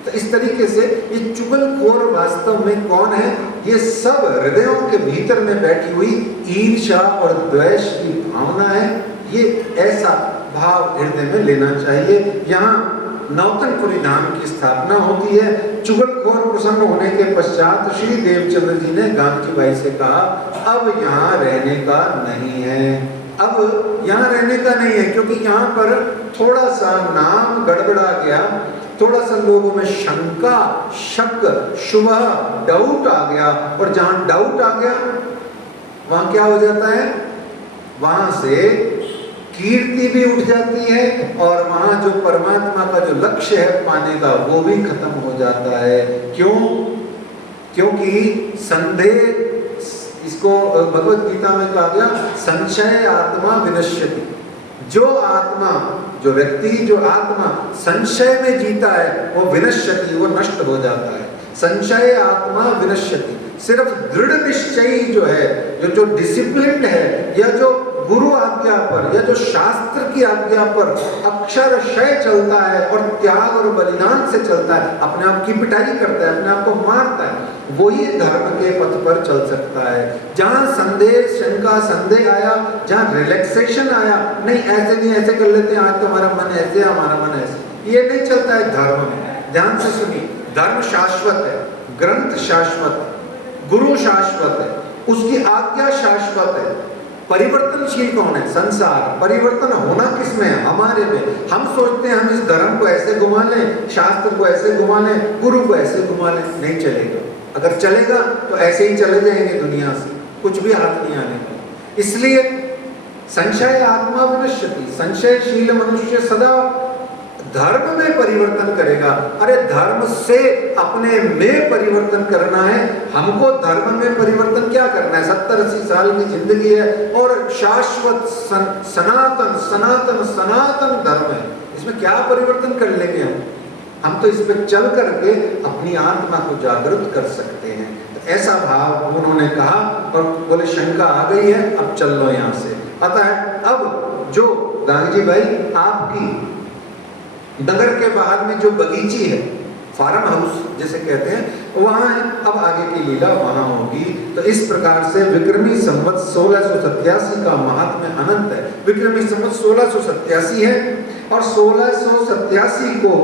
तो इस तरीके से ये चुगलखोर वास्तव में कौन है? ये सब हृदयों के भीतर में बैठी हुई ईर्ष्या और द्वेष की भावना है। ये ऐसा भाव हृदय में लेना चाहिए। यहाँ नौतनपुरी धाम की स्थापना होती है। चुगलखोर प्रसन्न होने के पश्चात श्री देवचंद्र जी ने गांधी बाई से कहा, अब यहाँ रहने का नहीं है, अब यहाँ रहने का नहीं है, क्योंकि यहाँ पर थोड़ा सा नाम गड़बड़ा गया, थोड़ा सा लोगों में शंका, शक, शुभ, डाउट आ गया। और जहां डाउट आ गया वहां क्या हो जाता है, वहां से कीर्ति भी उठ जाती है और वहां जो परमात्मा का जो लक्ष्य है पाने का वो भी खत्म हो जाता है। क्यों? क्योंकि संदेह, इसको भगवत गीता में कहा गया संशय आत्मा विनश्यति। जो आत्मा, जो व्यक्ति, जो आत्मा संशय में जीता है वो विनश्यति, वो नष्ट हो जाता है। संशय आत्मा विनश्यति। सिर्फ दृढ़ निश्चयी जो है, जो डिसिप्लिन है, या जो गुरु आज्ञा पर या जो शास्त्र की आज्ञा पर अक्षरशय चलता है और त्याग और बलिदान से चलता है, अपने आप की पिटाई करता है, अपने आप को मारता है, वही धर्म के पथ पर चल सकता है। जहां संदेह, शंका, संदेह आया, जहां रिलैक्सेशन आया, नहीं ऐसे नहीं, ऐसे कर लेते हैं, आज तो हमारा मन ऐसे, हमारा मन ऐसे, ये नहीं चलता है धर्म में। ध्यान से सुनिए, धर्म शाश्वत है, ग्रंथ शाश्वत है, गुरु शाश्वत है, उसकी आज्ञा शाश्वत है। परिवर्तनशील कौन है? संसार। परिवर्तन होना किसमें है? हमारे में। हम सोचते हैं हम इस धर्म को ऐसे घुमा लें, शास्त्र को ऐसे घुमा लें, गुरु को ऐसे घुमा लें, नहीं चलेगा। अगर चलेगा तो ऐसे ही चले जाएंगे दुनिया से, कुछ भी हाथ नहीं आने का। इसलिए संशय आत्मा विनश्यति, संशयशील मनुष्य सदा धर्म में परिवर्तन करेगा। अरे धर्म से अपने में परिवर्तन करना है, हमको धर्म में परिवर्तन क्या करना है? 70-80 साल की जिंदगी है और शाश्वत सनातन सनातन सनातन धर्म है, इसमें क्या परिवर्तन कर लेंगे हम तो इस पे चल करके अपनी आत्मा को जागृत कर सकते हैं। तो ऐसा भाव उन्होंने कहा और बोले शंका आ गई है, अब चल लो यहाँ से। अतः अब जो गांधी भाई आपकी नगर के बाहर में जो बगीची है, फार्म हाउस जिसे कहते हैं, वहां है, अब आगे की लीला वहां होगी। तो इस प्रकार से विक्रमी संवत 1687 का महात्म्य अनंत है। विक्रमी संवत 1687 है और 1687 को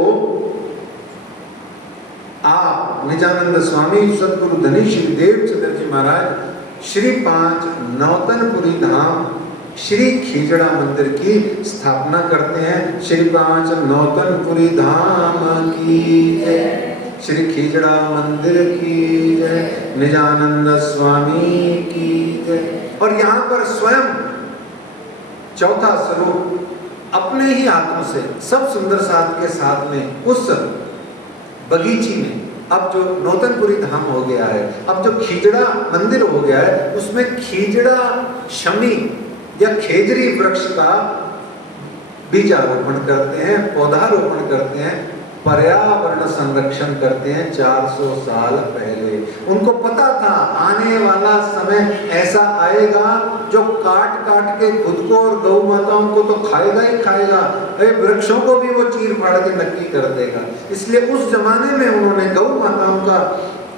आप निजानंद स्वामी सदगुरु धनी श्री देवचंद्र जी महाराज श्री 5 नौतनपुरी धाम श्री खीजड़ा मंदिर की स्थापना करते हैं। श्री 5 नौतनपुरी धाम की जय, श्री खीजड़ा मंदिर की जय, निजानंद स्वामी की जय। और यहाँ पर स्वयं चौथा स्वरूप अपने ही हाथों से सब सुंदर साथ के साथ में उस बगीची में, अब जो नौतनपुरी धाम हो गया है, अब जो खीजड़ा मंदिर हो गया है, उसमें खीजड़ा शमी या खेजरी वृक्ष का बीजारोपण करते हैं, पौधारोपण करते हैं, पर्यावरण संरक्षण करते हैं। 400 साल पहले उनको पता था आने वाला समय ऐसा आएगा जो काट काट के खुद को और गौ माताओं को तो खाएगा ही खाएगा, वृक्षों को भी वो चीर फाड़ के नक्की कर देगा। इसलिए उस जमाने में उन्होंने गौ माताओं का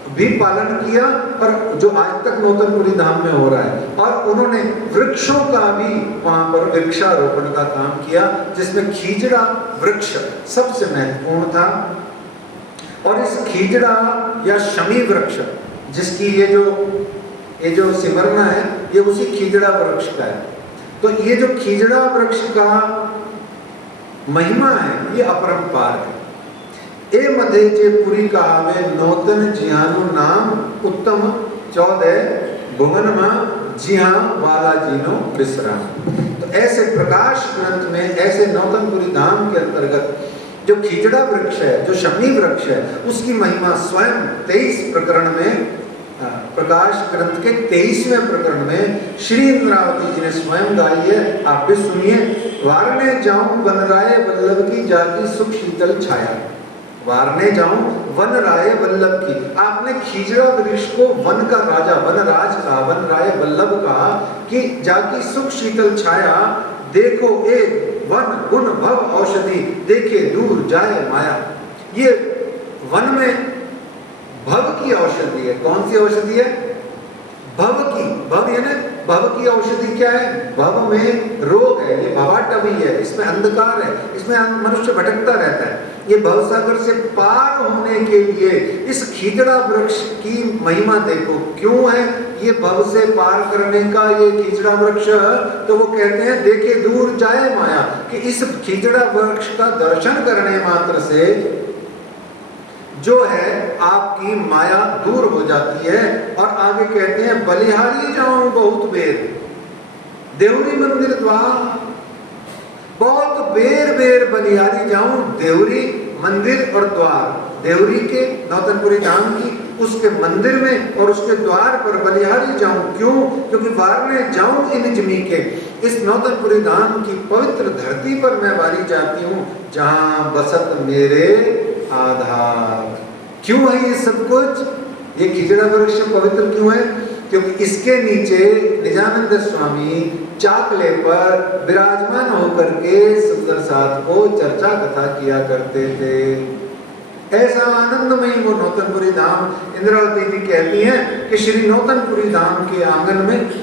भी पालन किया और जो आज तक नौतनपुरी धाम में हो रहा है, और उन्होंने वृक्षों का भी वहां पर वृक्षारोपण का काम किया, जिसमें खीजड़ा वृक्ष सबसे महत्वपूर्ण था। और इस खीजड़ा या शमी वृक्ष जिसकी ये जो सिमरना है, ये उसी खीजड़ा वृक्ष का है। तो ये जो खीजड़ा वृक्ष का महिमा है, ये अपरंपार है। ए मधेचे पुरी कहावे नौतन जिहानु नाम उत्तम 14 भुवन मां जिहा वाला जीनो विश्राम। तो ऐसे प्रकाश ग्रंथ में, ऐसे नौतनपुरी धाम के अंतर्गत जो खीजड़ा वृक्ष है, जो शमी वृक्ष है, उसकी महिमा स्वयं 23 प्रकरण में, प्रकाश ग्रंथ के 23वें प्रकरण में श्री इंद्रावती जी ने स्वयं गाई है। आप भी सुनिए। वारने जाऊं वन राय वल्लभ की जाकी सुख शीतल छाया। वारने जाऊं वन राय वल्लभ की, आपने खीजड़ा वृक्ष को वन का राजा, वन राज कहा, वन राय वल्लभ कहा कि जाकी सुख शीतल छाया, देखो एक वन गुण भव औषधि, देखे दूर जाए माया। ये वन में भव की औषधि है। कौन सी औषधि है? भव की। भव यानी भव की औषधि क्या है? भव में रोग है, ये भवाटवी है, इसमें अंधकार है, इसमें मनुष्य भटकता रहता है। ये भवसागर से पार होने के लिए इस खीजड़ा वृक्ष की महिमा देखो क्यों है। ये भव से पार करने का ये खीजड़ा वृक्ष, तो वो कहते हैं देखे दूर जाए माया, कि इस खीजड़ा वृक्ष का दर्शन करने मात्र से जो है आपकी माया दूर हो जाती है। और आगे कहते हैं बलिहारी जाऊं बहुत बेर, देवरी मंदिर द्वार, बहुत बेर बेर बलिहारी जाऊं देवरी मंदिर और द्वार, देवरी के नौतनपुरी धाम की उसके मंदिर में और उसके द्वार पर बलिहारी जाऊं। क्यों? क्योंकि वारने जाऊं इन जमी के, इस नौतनपुरी धाम की पवित्र धरती पर मैं वारी जाती हूँ जहां बसत मेरे आधार। क्यों है ये सब कुछ? ये खिजड़ा वृक्ष पवित्र क्यों है? क्योंकि इसके नीचे निजानंद स्वामी चाकले पर विराजमान होकर के सुंदर साथ को चर्चा कथा किया करते थे। ऐसा आनंदमयी वो नौतनपुरी धाम। इंद्रावती जी कहती हैं कि श्री नौतनपुरी धाम के आंगन में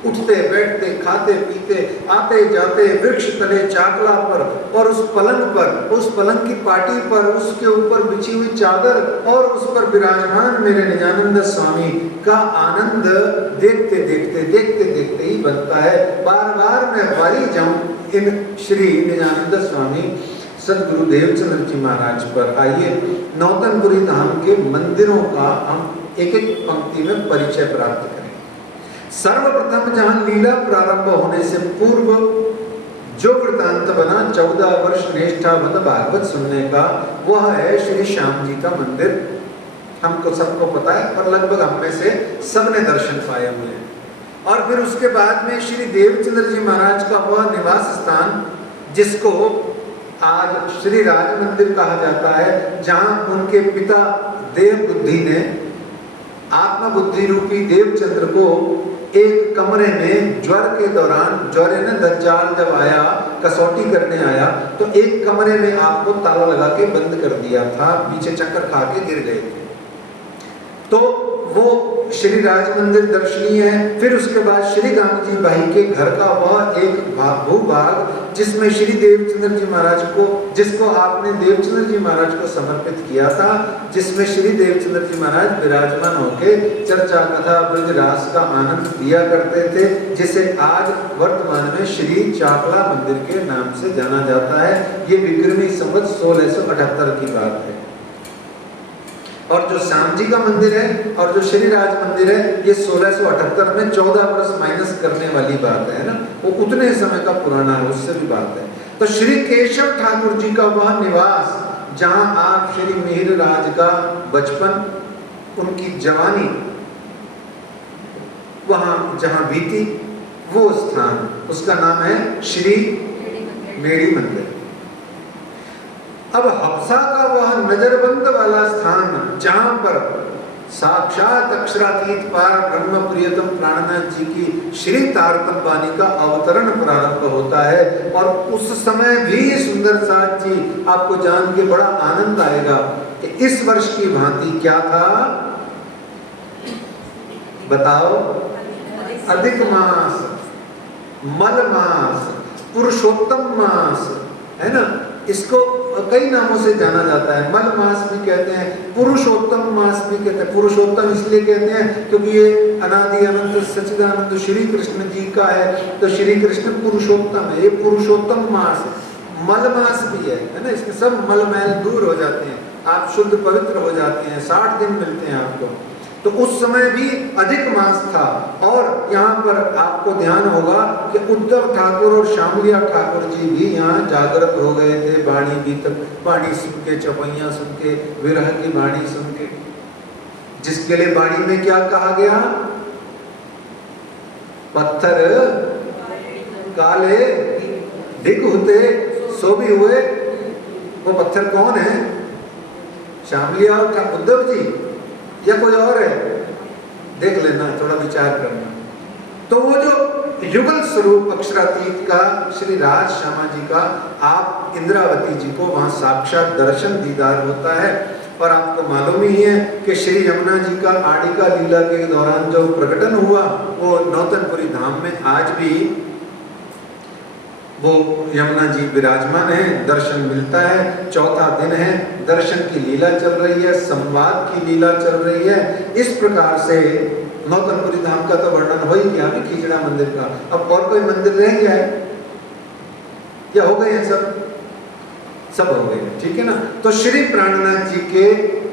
उठते बैठते खाते पीते आते जाते वृक्ष तले चाकला पर और उस पलंग की पाटी पर उसके ऊपर बिछी हुई चादर और उस पर विराजमान मेरे निजानंद स्वामी का आनंद देखते देखते ही बनता है। बार बार मैं वारी जाऊं इन श्री निजानंद स्वामी सदगुरु देवचंद्र जी महाराज पर। आइए नौतनपुरी धाम के मंदिरों का हम एक एक पंक्ति में परिचय प्राप्त करें। सर्वप्रथम जहां लीला प्रारंभ होने से पूर्व जो वृतांत बना 14 वर्ष निष्ठा भागवत सुनने का, वह है श्री श्याम जी का मंदिर। हमको सबको पता है और लगभग हम में से सबने दर्शन पाए हुए हैं। और फिर उसके बाद में श्री देवचंद्र जी महाराज का वह निवास स्थान जिसको आज श्री राज मंदिर कहा जाता है, जहां उनके पिता देव बुद्धि ने आत्मा बुद्धि रूपी देवचंद्र को एक कमरे में ज्वर के दौरान, ज्वर ने दज्जाल जब आया कसौटी करने आया तो एक कमरे में आपको ताला लगा के बंद कर दिया था, पीछे चक्कर खा के गिर गए थे। तो वो श्री राज मंदिर दर्शनीय है। फिर उसके बाद श्री गांधी भाई के घर का वह एक भूभाग जिसमें श्री देवचंद्र जी महाराज को, जिसको आपने देवचंद्र जी महाराज को समर्पित किया था, जिसमें श्री देवचंद्र जी महाराज विराजमान होके चर्चा कथा ब्रज रास का आनंद दिया करते थे, जिसे आज वर्तमान में श्री चाकला मंदिर के नाम से जाना जाता है। ये विक्रमी संवत 1678 की बात है। और जो श्याम जी का मंदिर है और जो श्री राज मंदिर है, ये 1678 में 14 वर्ष माइनस करने वाली बात है ना, वो उतने समय का पुराना है, उससे भी बात है। तो श्री केशव ठाकुर जी का वह निवास जहां आप श्री मिहिर राज का बचपन, उनकी जवानी वहां जहां बीती, वो स्थान, उसका नाम है श्री मेड़ी मंदिर। अब हफ्सा का वह नजरबंद वाला स्थान जहां पर साक्षात अक्षरातीत पार ब्रह्म प्रियतम प्राणनाथ जी की श्री तारतम वाणी का अवतरण प्रारंभ होता है। और उस समय भी सुंदर साथ जी आपको जान के बड़ा आनंद आएगा कि इस वर्ष की भांति क्या था, बताओ? अधिक मास, मल मास, पुरुषोत्तम मास, है ना। इसको कई नामों से जाना जाता है। मल मास भी कहते हैं, पुरुषोत्तम मास भी कहते हैं। पुरुषोत्तम इसलिए कहते हैं क्योंकि ये अनादि अनंत सच्चिदानंद श्री कृष्ण जी का है, तो श्री कृष्ण पुरुषोत्तम है, ये पुरुषोत्तम मास। मल मास भी है ना, इसमें सब मल मैल दूर हो जाते हैं, आप शुद्ध पवित्र हो जाते हैं, 60 दिन मिलते हैं आपको। तो उस समय भी अधिक मास था। और यहाँ पर आपको ध्यान होगा कि उद्धव ठाकुर और श्यामलिया ठाकुर जी भी यहाँ जागृत हो गए थे, बाणी भी तक, बाणी सुन के, चौपैया सुन के, विरह की बाणी सुन के। जिसके लिए बाणी में क्या कहा गया? पत्थर काले ढिग होते सो भी हुए। वो पत्थर कौन है? श्यामलिया और उद्धव जी या कोई और है? देख लेना, थोड़ा विचार करना। तो वो जो युगल स्वरूप अक्षरातीत का श्री राज श्यामा जी का, आप इंद्रावती जी को वहां साक्षात दर्शन दीदार होता है। और आपको मालूम ही है कि श्री यमुना जी का आड़िका लीला के दौरान जो प्रकटन हुआ, वो नौतनपुरी धाम में आज भी वो यमुना जी विराजमान है, दर्शन मिलता है। चौथा दिन है, दर्शन की लीला चल रही है, संवाद की लीला चल रही है। इस प्रकार से नौतनपुरी धाम का तो वर्णन हो ही गया, खिजड़ा मंदिर का। अब और कोई मंदिर रह गया है या हो गए हैं सब? सब हो गए, ठीक है ना। तो श्री प्राणनाथ जी के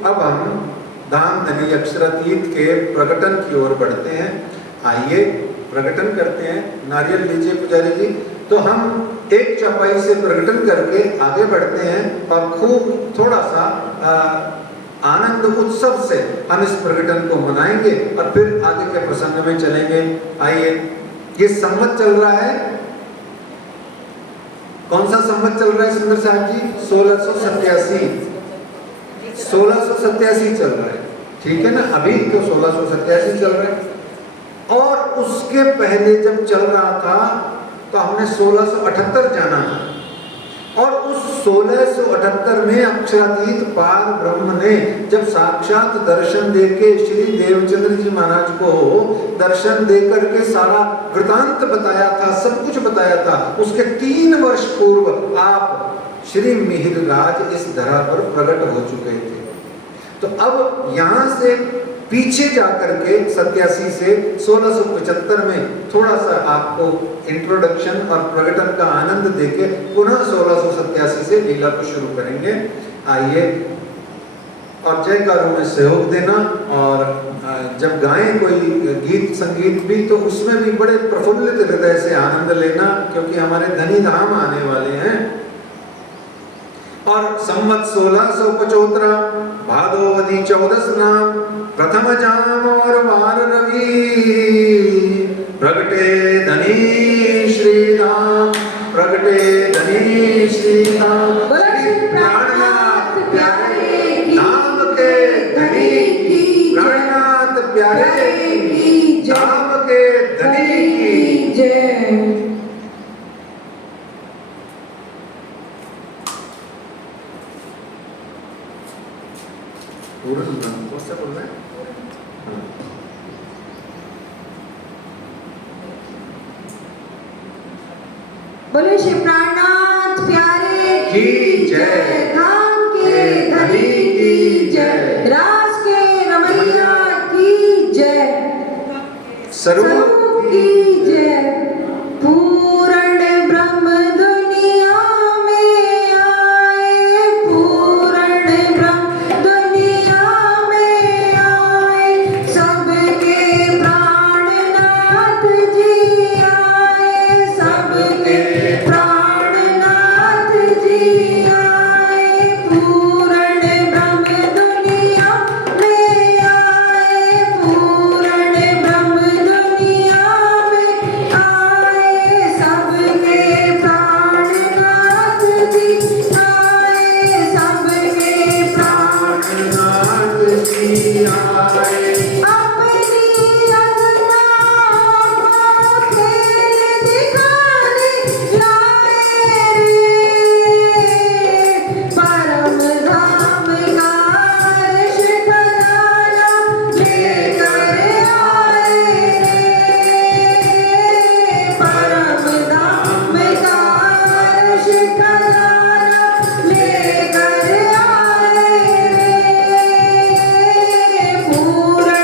अब हम धाम धनी अक्षरातीत के प्रकटन की ओर बढ़ते हैं। आइए प्रकटन करते हैं। नारियल लीजिए पुजारी जी। तो हम एक चौपाई से प्रकटन करके आगे बढ़ते हैं और खूब थोड़ा सा आनंद उत्सव से हम इस प्रकटन को मनाएंगे और फिर आगे के प्रसंग में चलेंगे। आइए, ये संवत चल रहा है, कौन सा संवत चल रहा है सुंदर साहब जी? 1687 चल रहा है, ठीक है ना। अभी तो 1687 चल रहा है। और उसके पहले जब चल रहा था तो हमने 1678 जाना था, और उस 1678 में अक्षरातीत पार ब्रह्म ने जब साक्षात दर्शन देके श्री देवचंद्र जी महाराज को दर्शन देकर के सारा वृतांत बताया था, सब कुछ बताया था, उसके 3 वर्ष पूर्व आप श्री मिहिर राज इस धरा पर प्रकट हो चुके थे। तो अब यहाँ से पीछे जाकर के 87 से 1675 में थोड़ा सा आपको इंट्रोडक्शन और प्रकटन का आनंद देके पुनः 1687 से लीला को शुरू करेंगे। आइए, और जयकारों में सहयोग देना, और जब गाएं कोई गीत संगीत भी तो उसमें भी बड़े प्रफुल्लित हृदय से आनंद लेना, क्योंकि हमारे धनी धाम आने वाले हैं। और संवत 1675 भादोवदी 14 नाम प्रथम जाम और वार रवि प्रगटे धनी श्री राम, प्रगटे धनी श्री राम। प्राणनाथ प्यारे नाम के धनी की, प्राणनाथ प्यारे नाम के धनी की जय। कौन सा बोल रहा है? बोले श्री प्राणनाथ प्यारे की जय, धाम के धनी की जय, रास के रमैया की जय, स्वरूप की जय। पूर्ण ब्रह्म दुनिया में आए, पूर्ण ब्रह्म दुनिया में आए, सबके प्राणनाथ जी आए, सबके प्राणनाथ जी आए। पूर्ण ब्रह्म दुनिया में आए, पूर्ण ब्रह्म दुनिया में आए, सबके प्राणनाथ जी आए, सबके प्राणनाथ जी आए। अपनी अदना को खेल दिखाने लाए रे, परम धाम का अर्श खजाना लेकर आए रे, परम धाम का अर्श खजाना लेकर आए रे। पूर्ण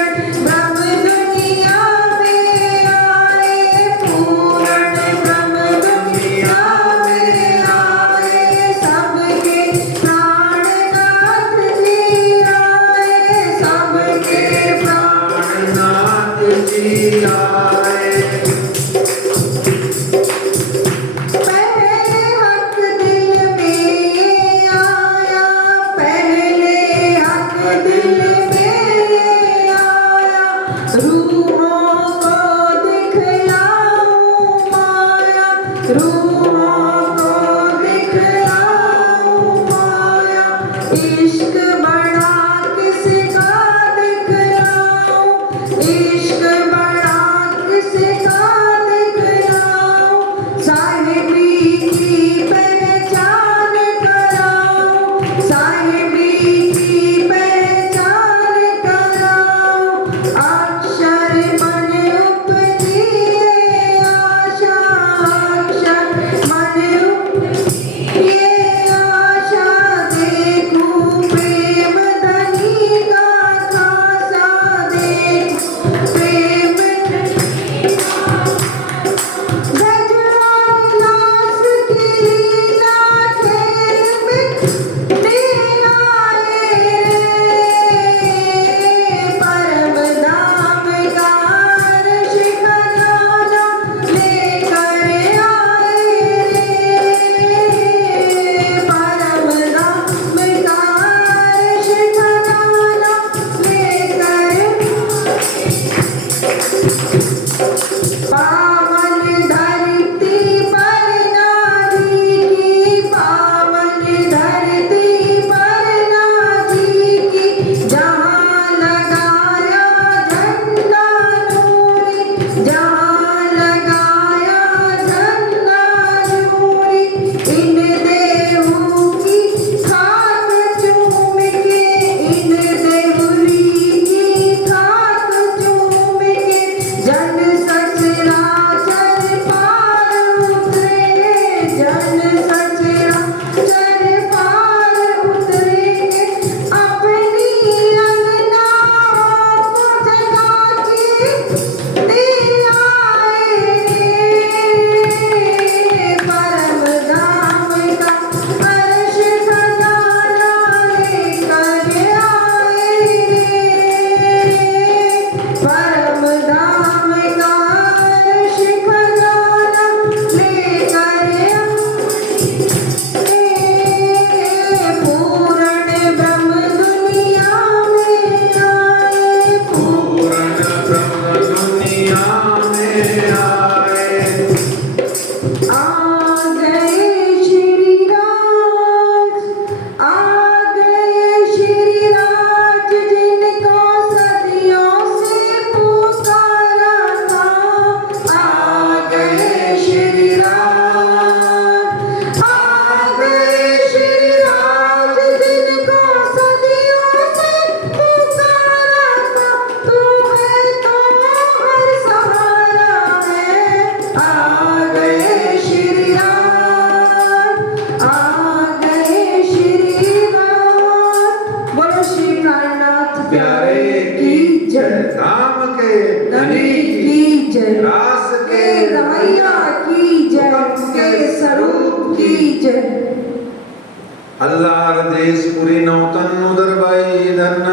श्री नौतन उदर बाई धन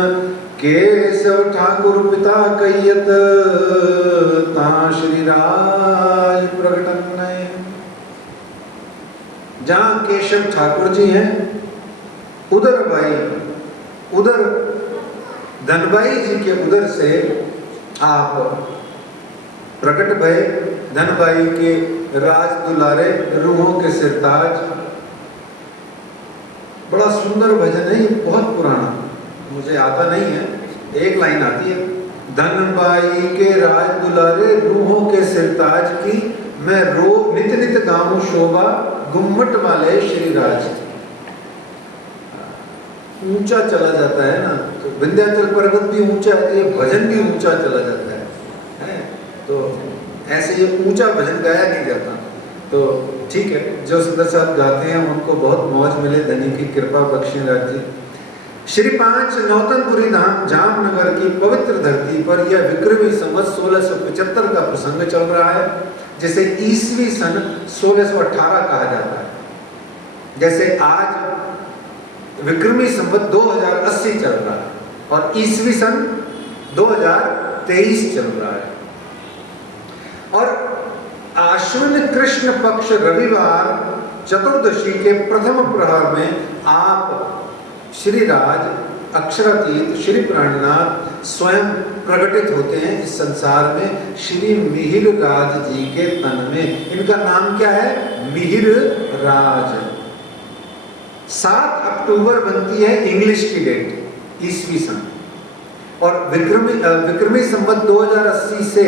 केशव ठाकुर पिता कैयत ता श्री राज प्रगटन नय। जहां केशव ठाकुर जी हैं, उदर बाई, उदर धनबाई जी के उदर से आप प्रकट भय, धनबाई के राज दुलारे रूहों के सिरताज। बड़ा सुंदर भजन है ये, बहुत पुराना, मुझे आता नहीं है, एक लाइन आती है, धनबाई के राज दुलारे रूहों के सिरताज की, मैं रो नित नित गाऊं शोभा गुम्मट वाले श्री राज। ऊंचा चला जाता है ना, तो विंध्याचल पर्वत भी ऊंचा है, ये भजन भी ऊंचा चला जाता है? तो ऐसे ये ऊंचा भजन गाया नहीं जाता। तो ठीक है, जो सुंदर साहब गाते हैं उनको बहुत मौज मिले, धनी की कृपा बख्शे राज जी। श्री 5 नौतनपुरी धाम जामनगर की पवित्र धरती पर यह विक्रमी संवत 1675 का प्रसंग चल रहा है, जिसे ईसवी सन 1618 कहा जाता है। जैसे आज विक्रमी संवत 2080 चल रहा है और ईसवी सन 2023 चल रहा है। और आश्विन कृष्ण पक्ष रविवार चतुर्दशी के प्रथम प्रहर में आप श्री राज अक्षरातीत श्री प्राणनाथ स्वयं प्रकटित होते हैं इस संसार में, श्री मिहिर राज जी के तन में। इनका नाम क्या है? मिहिर राज। 7 अक्टूबर बनती है इंग्लिश की डेट, ईसवी सन, और विक्रमी संवत 2080 से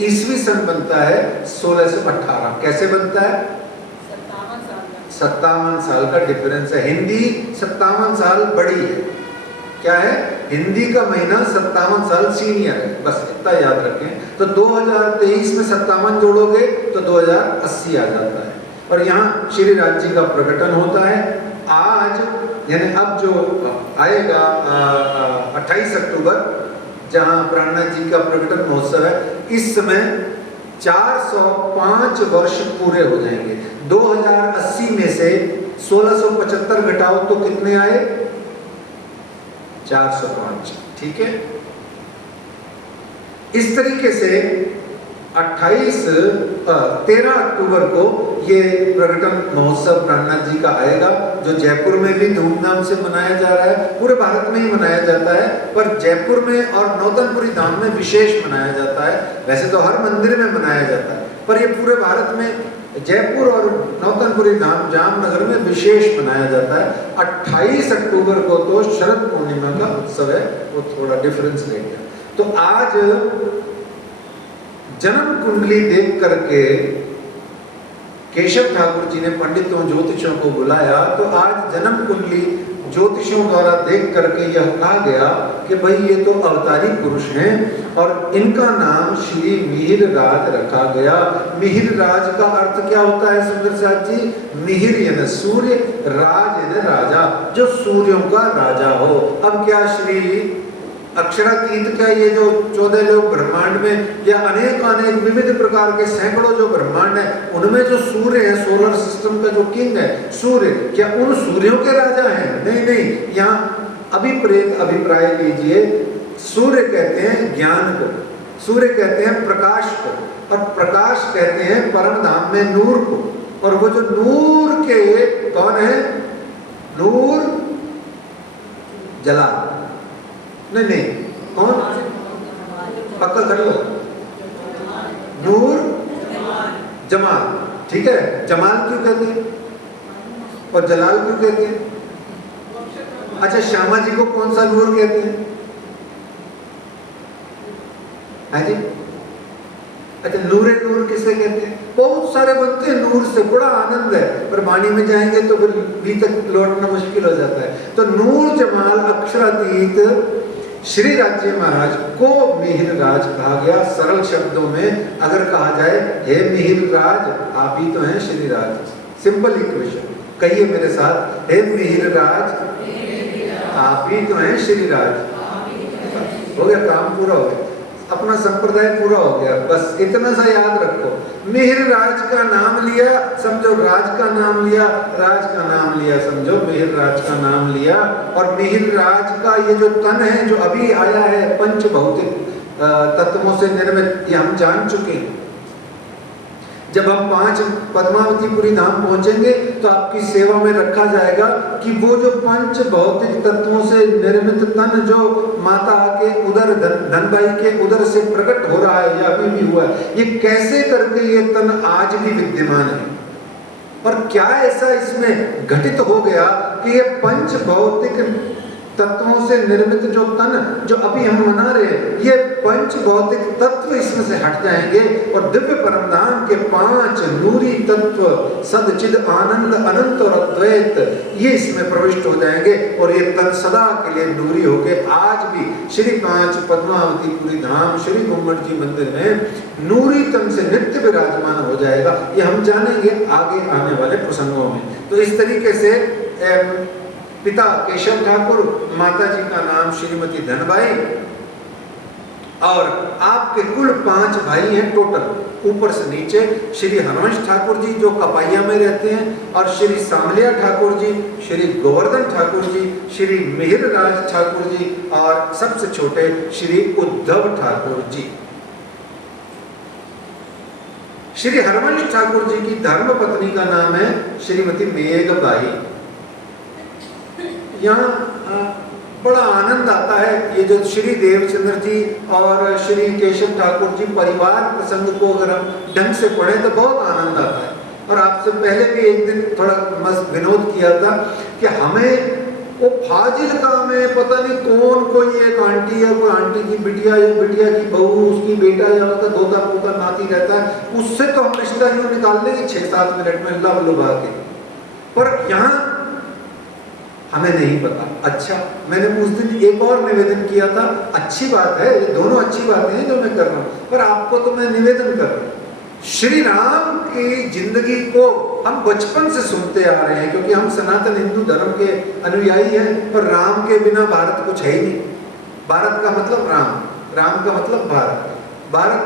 ईसवी सन बनता है 1618। कैसे बनता है? 57 साल का डिफरेंस है। हिंदी 57 साल बड़ी है। क्या है? हिंदी का महीना 57 साल सीनियर है, बस इतना याद रखें। तो 2023 में 57 जोड़ोगे तो 2080 आ जाता है। और यहाँ श्री राज जी का प्रकटन होता है आज, यानी अब जो आएगा 28 अक्टूबर, जहाँ प्राणनाथ जी का प्रकटन महोत्सव है, इस समय 405 वर्ष पूरे हो जाएंगे। 2080 में से 1675 घटाओ तो कितने आए? 405। ठीक है, इस तरीके से 13 अक्टूबर को ये प्रकटन महोत्सव प्राणनाथ जी का आएगा, जो जयपुर में भी धूमधाम से मनाया जा रहा है। पूरे भारत में ही मनाया जाता है, पर जयपुर में और नौतनपुरी धाम में विशेष मनाया जाता है। वैसे तो हर मंदिर में मनाया जाता है, पर ये पूरे भारत में जयपुर और नौतनपुरी धाम जामनगर में विशेष मनाया जाता है। 28 अक्टूबर को तो शरद पूर्णिमा का उत्सव है, वो थोड़ा डिफरेंस रह गया। तो आज जन्म कुंडली देख करके केशव ठाकुर जी ने पंडितों ज्योतिषों को बुलाया, तो आज जन्म कुंडली ज्योतिषों द्वारा देख करके यह कहा गया कि भाई ये तो अवतारी पुरुष हैं और इनका नाम श्री मिहिर राज रखा गया। मिहिर राज का अर्थ क्या होता है सुंदर साथ जी? मिहिर यानी सूर्य, राज यानी राजा, जो सूर्यों का राजा हो। अब क्या श्री अक्षरातीत क्या ये जो 14 लोग ब्रह्मांड में या अनेक विविध प्रकार के सैकड़ों जो ब्रह्मांड है, उनमें जो सूर्य है, सोलर सिस्टम का जो किंग है सूर्य, क्या उन सूर्यों के राजा हैं? नहीं नहीं, यहाँ अभिप्राय लीजिए। सूर्य कहते हैं ज्ञान को, सूर्य कहते हैं प्रकाश को, और प्रकाश कहते हैं परम धाम में नूर को। और वो जो नूर के कौन है? नूर जलाल, नहीं कौन? पक्का कर लो। नूर जमाल, ठीक है। जमाल क्यों कहते हैं और जलाल क्यों कहते हैं? अच्छा, श्यामा जी को कौन सा नूर कहते हैं? है जी? अच्छा, नूरे नूर किसे कहते हैं? बहुत सारे बनते हैं नूर से, बड़ा आनंद है, पर वाणी में जाएंगे तो फिर भी तक लौटना मुश्किल हो जाता है। तो नूर जमाल अक्षरातीत श्री राज्य महाराज को मिहिर राज कहा गया। सरल शब्दों में अगर कहा जाए, हे मिहिर राज, आप ही तो हैं श्री राज। सिंपल इक्वेशन, कहिए मेरे साथ, हे मिहिर राज, आप ही तो हैं श्री राज। हो गया, काम पूरा हो गया। अपना संप्रदाय पूरा हो गया। बस इतना सा याद रखो, मिहिर राज का नाम लिया समझो राज का नाम लिया, राज का नाम लिया समझो मिहिर राज का नाम लिया। और मिहिर राज का ये जो तन है जो अभी आया है पंच भौतिक तत्वों से निर्मित, ये हम जान चुके हैं। जब हम 5 पद्मावतीपुरी धाम पहुंचेंगे तो आपकी सेवा में रखा जाएगा कि वो जो पंच भौतिक तत्वों से निर्मित तन जो माता के उदर धनबाई के उदर से प्रकट हो रहा है या अभी भी हुआ है, ये कैसे करके ये तन आज भी विद्यमान है और क्या ऐसा इसमें घटित हो गया कि ये पंच भौतिक तत्वों से निर्मित जो तन जो अभी हम मना रहे हैं, ये पंच भौतिक तत्व इसमें से हट जाएंगे और दिव्य परमधाम के 5 नूरी तत्व सदचिद आनंद अनंत और अद्वैत ये इसमें प्रविष्ट हो जाएंगे और ये तन सदा के लिए नूरी होके आज भी श्री 5 पद्मावतीपुरी धाम श्री घुम्मट जी मंदिर में नूरी तन से नित्य विराजमान हो जाएगा। ये हम जानेंगे आगे आने वाले प्रसंगों में। तो इस तरीके से पिता केशव ठाकुर, माता जी का नाम श्रीमती धनबाई और आपके कुल 5 भाई हैं टोटल ऊपर से नीचे। श्री हरवंश ठाकुर जी जो कपाइया में रहते हैं और श्री सामलिया ठाकुर जी, श्री गोवर्धन ठाकुर जी, श्री मिहिर राज ठाकुर जी और सबसे छोटे श्री उद्धव ठाकुर जी। श्री हरवंश ठाकुर जी की धर्म पत्नी का नाम है श्रीमती मेघबाई। यहाँ बड़ा आनंद आता है, ये जो श्री देवचंद्र जी और श्री केशव ठाकुर जी परिवार प्रसंग को अगर हम ढंग से पढ़े तो बहुत आनंद आता है। और आपसे पहले भी एक दिन थोड़ा मस्त विनोद किया था कि हमें वो फाजिलका में पता नहीं कौन कोई एक आंटी या कोई आंटी की बिटिया या बिटिया की बहू, उसकी बेटा या उसका दोता पोता नाती रहता है, उससे तो हम रिश्ता यूँ निकाल लेंगे 6-7 मिनट में लव लुभा के। पर यहाँ हमें नहीं पता। अच्छा, मैंने उस दिन एक और निवेदन किया था, अच्छी बात है, ये दोनों अच्छी बातें हैं जो मैं कर रहा हूँ, पर आपको तो मैं निवेदन कर रहा हूँ, श्री राम की जिंदगी को हम बचपन से सुनते आ रहे हैं क्योंकि हम सनातन हिंदू धर्म के अनुयायी हैं। पर राम के बिना भारत कुछ है ही नहीं। भारत का मतलब राम, राम का मतलब भारत। भारत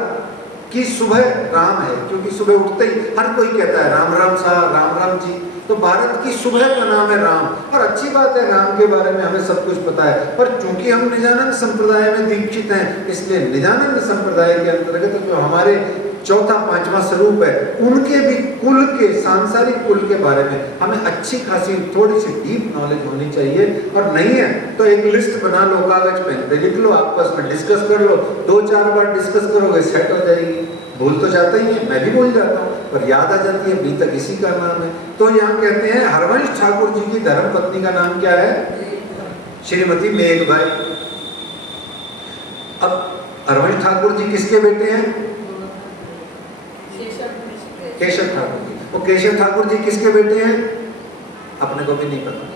की सुबह राम है क्योंकि सुबह उठते ही हर कोई कहता है राम राम साहब, राम राम जी। तो भारत की सुबह का नाम है राम। और अच्छी बात है, राम के बारे में हमें सब कुछ पता है। पर चूंकि हम निजानंद संप्रदाय में दीक्षित हैं, इसलिए निजानंद संप्रदाय के अंतर्गत जो हमारे 4-5वां स्वरूप है, उनके भी कुल के, सांसारिक कुल के बारे में हमें अच्छी खासी थोड़ी सी डीप नॉलेज होनी चाहिए। और नहीं है तो एक लिस्ट बना लो, कागज पेन पे लिख लो, आपस में डिस्कस कर लो, 2-4 बार डिस्कस करोगे सेट हो जाएगी। भूल तो जाता ही है, मैं भी भूल जाता हूँ, पर याद आ जाती है, अभी तक इसी का नाम है। तो यहाँ कहते हैं हरवंश ठाकुर जी की धर्म पत्नी का नाम क्या है? श्रीमती मेघबाई। अब हरवंश ठाकुर जी किसके बेटे हैं? केशव ठाकुर जी। वो केशव ठाकुर जी किसके बेटे हैं? अपने को भी नहीं पता,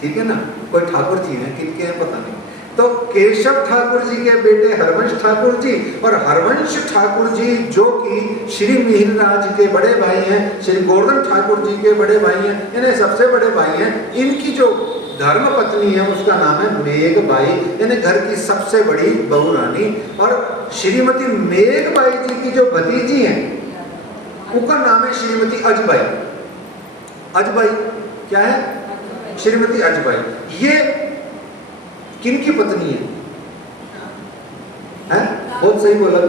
ठीक है ना, कोई ठाकुर जी हैं, किनके हैं पता नहीं। तो केशव ठाकुर जी के बेटे हरवंश ठाकुर जी, और हरवंश ठाकुर जी जो कि श्री मिहिर राज के बड़े भाई हैं, श्री गोवर्धन ठाकुर जी के बड़े भाई हैं, इन्हें सबसे बड़े भाई हैं। इनकी जो धर्म पत्नी है उसका नाम है मेघबाई, यानी घर की सबसे बड़ी बहू रानी। और श्रीमती मेघबाई जी की जो भतीजी हैं उनका नाम है श्रीमती अजबाई। अजबाई क्या है? श्रीमती अजबाई। ये किनकी पत्नी है? हैं? बहुत सही बोला।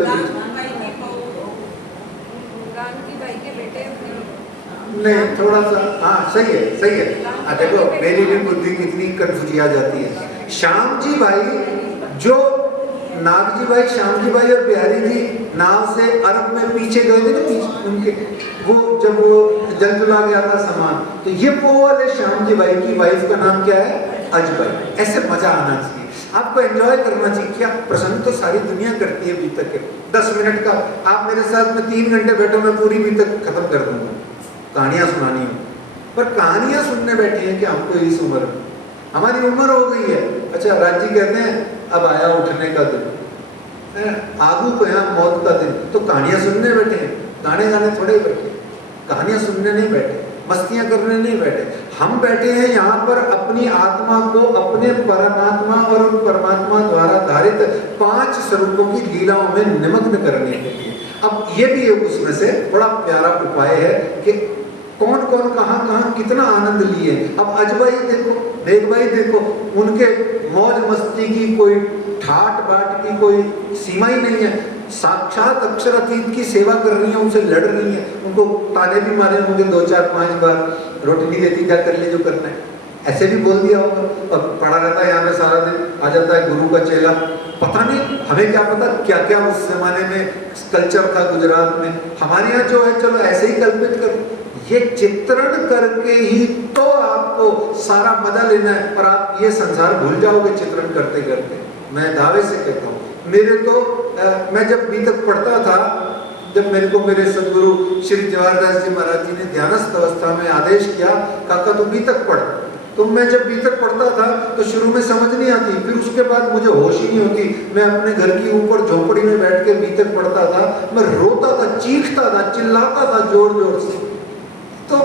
नहीं, थोड़ा सा हाँ सही है, सही है। देखो मेरी भी बुद्धि कितनी कंफ्यूज आ जाती है। श्याम जी भाई, जो नागजी भाई, श्याम जी भाई और बिहारी जी नाव से अरब में पीछे गए थे ना, उनके वो जब वो जल चला गया था सामान, तो ये वो वाले श्याम जी भाई की वाइफ का नाम क्या है? अजबाई। ऐसे मजा आना चाहिए, आपको एंजॉय करना चाहिए। क्या प्रसंग तो सारी दुनिया करती है बीतक के। 10 मिनट का आप मेरे साथ में 3 घंटे बैठो, मैं पूरी बीतक खत्म कर दूंगा, कहानियां सुनानी हो। पर कहानियां सुनने बैठे हैं कि हमको इस उम्र में, हमारी उम्र हो गई है। अच्छा, राज जी कहते हैं अब आया उठने का दिन, आगू को यहाँ मौत का दिन। तो कहानियां सुनने बैठे हैं, गाने गाने थोड़े ही बैठे, कहानियां सुनने नहीं बैठे, मस्तियां करने नहीं बैठे। हम बैठे हैं यहाँ पर अपनी आत्मा को अपने परमात्मा और उन परमात्मा द्वारा धारित संसारित 5 स्वरूपों की लीलाओं में निमग्न करने के लिए। अब ये भी एक उसमें से बड़ा प्यारा उपाय है कि कौन कौन कहाँ कहाँ कितना आनंद लिए। अब अजबाई देखो, बेगबाई देखो, उनके मौज मस्ती की कोई ठाट बाट की कोई सीमा ही नहीं है। साक्षात अक्षरातीत की सेवा कर रही है, उनसे लड़ रही है, उनको ताने भी मारे होंगे 2 4 5 बार, रोटी नहीं देती, क्या कर ले जो करना है, ऐसे भी बोल दिया होगा। और पड़ा रहता है यहाँ पे सारा दिन, आ जाता है गुरु का चेला। पता नहीं, हमें क्या पता क्या क्या उस जमाने में कल्चर था गुजरात में। हमारे यहाँ जो है चलो ऐसे ही कल्पित करो, ये चित्रण करके ही तो आपको सारा मजा लेना है, और आप ये संसार भूल जाओगे चित्रण करते करते। मैं दावे से कहता हूँ, मेरे तो मैं जब बीतक पढ़ता था, जब मेरे को मेरे सदगुरु श्री जवाहरदास जी महाराज जी ने ध्यानस्थ अवस्था में आदेश किया, काका तू बीतक पढ़। तो मैं जब बीतक पढ़ता था तो शुरू में समझ नहीं आती, फिर उसके बाद मुझे होश ही नहीं होती। मैं अपने घर की ऊपर झोपड़ी में बैठ के बीतक पढ़ता था, मैं रोता था, चीखता था, चिल्लाता था जोर जोर से। तो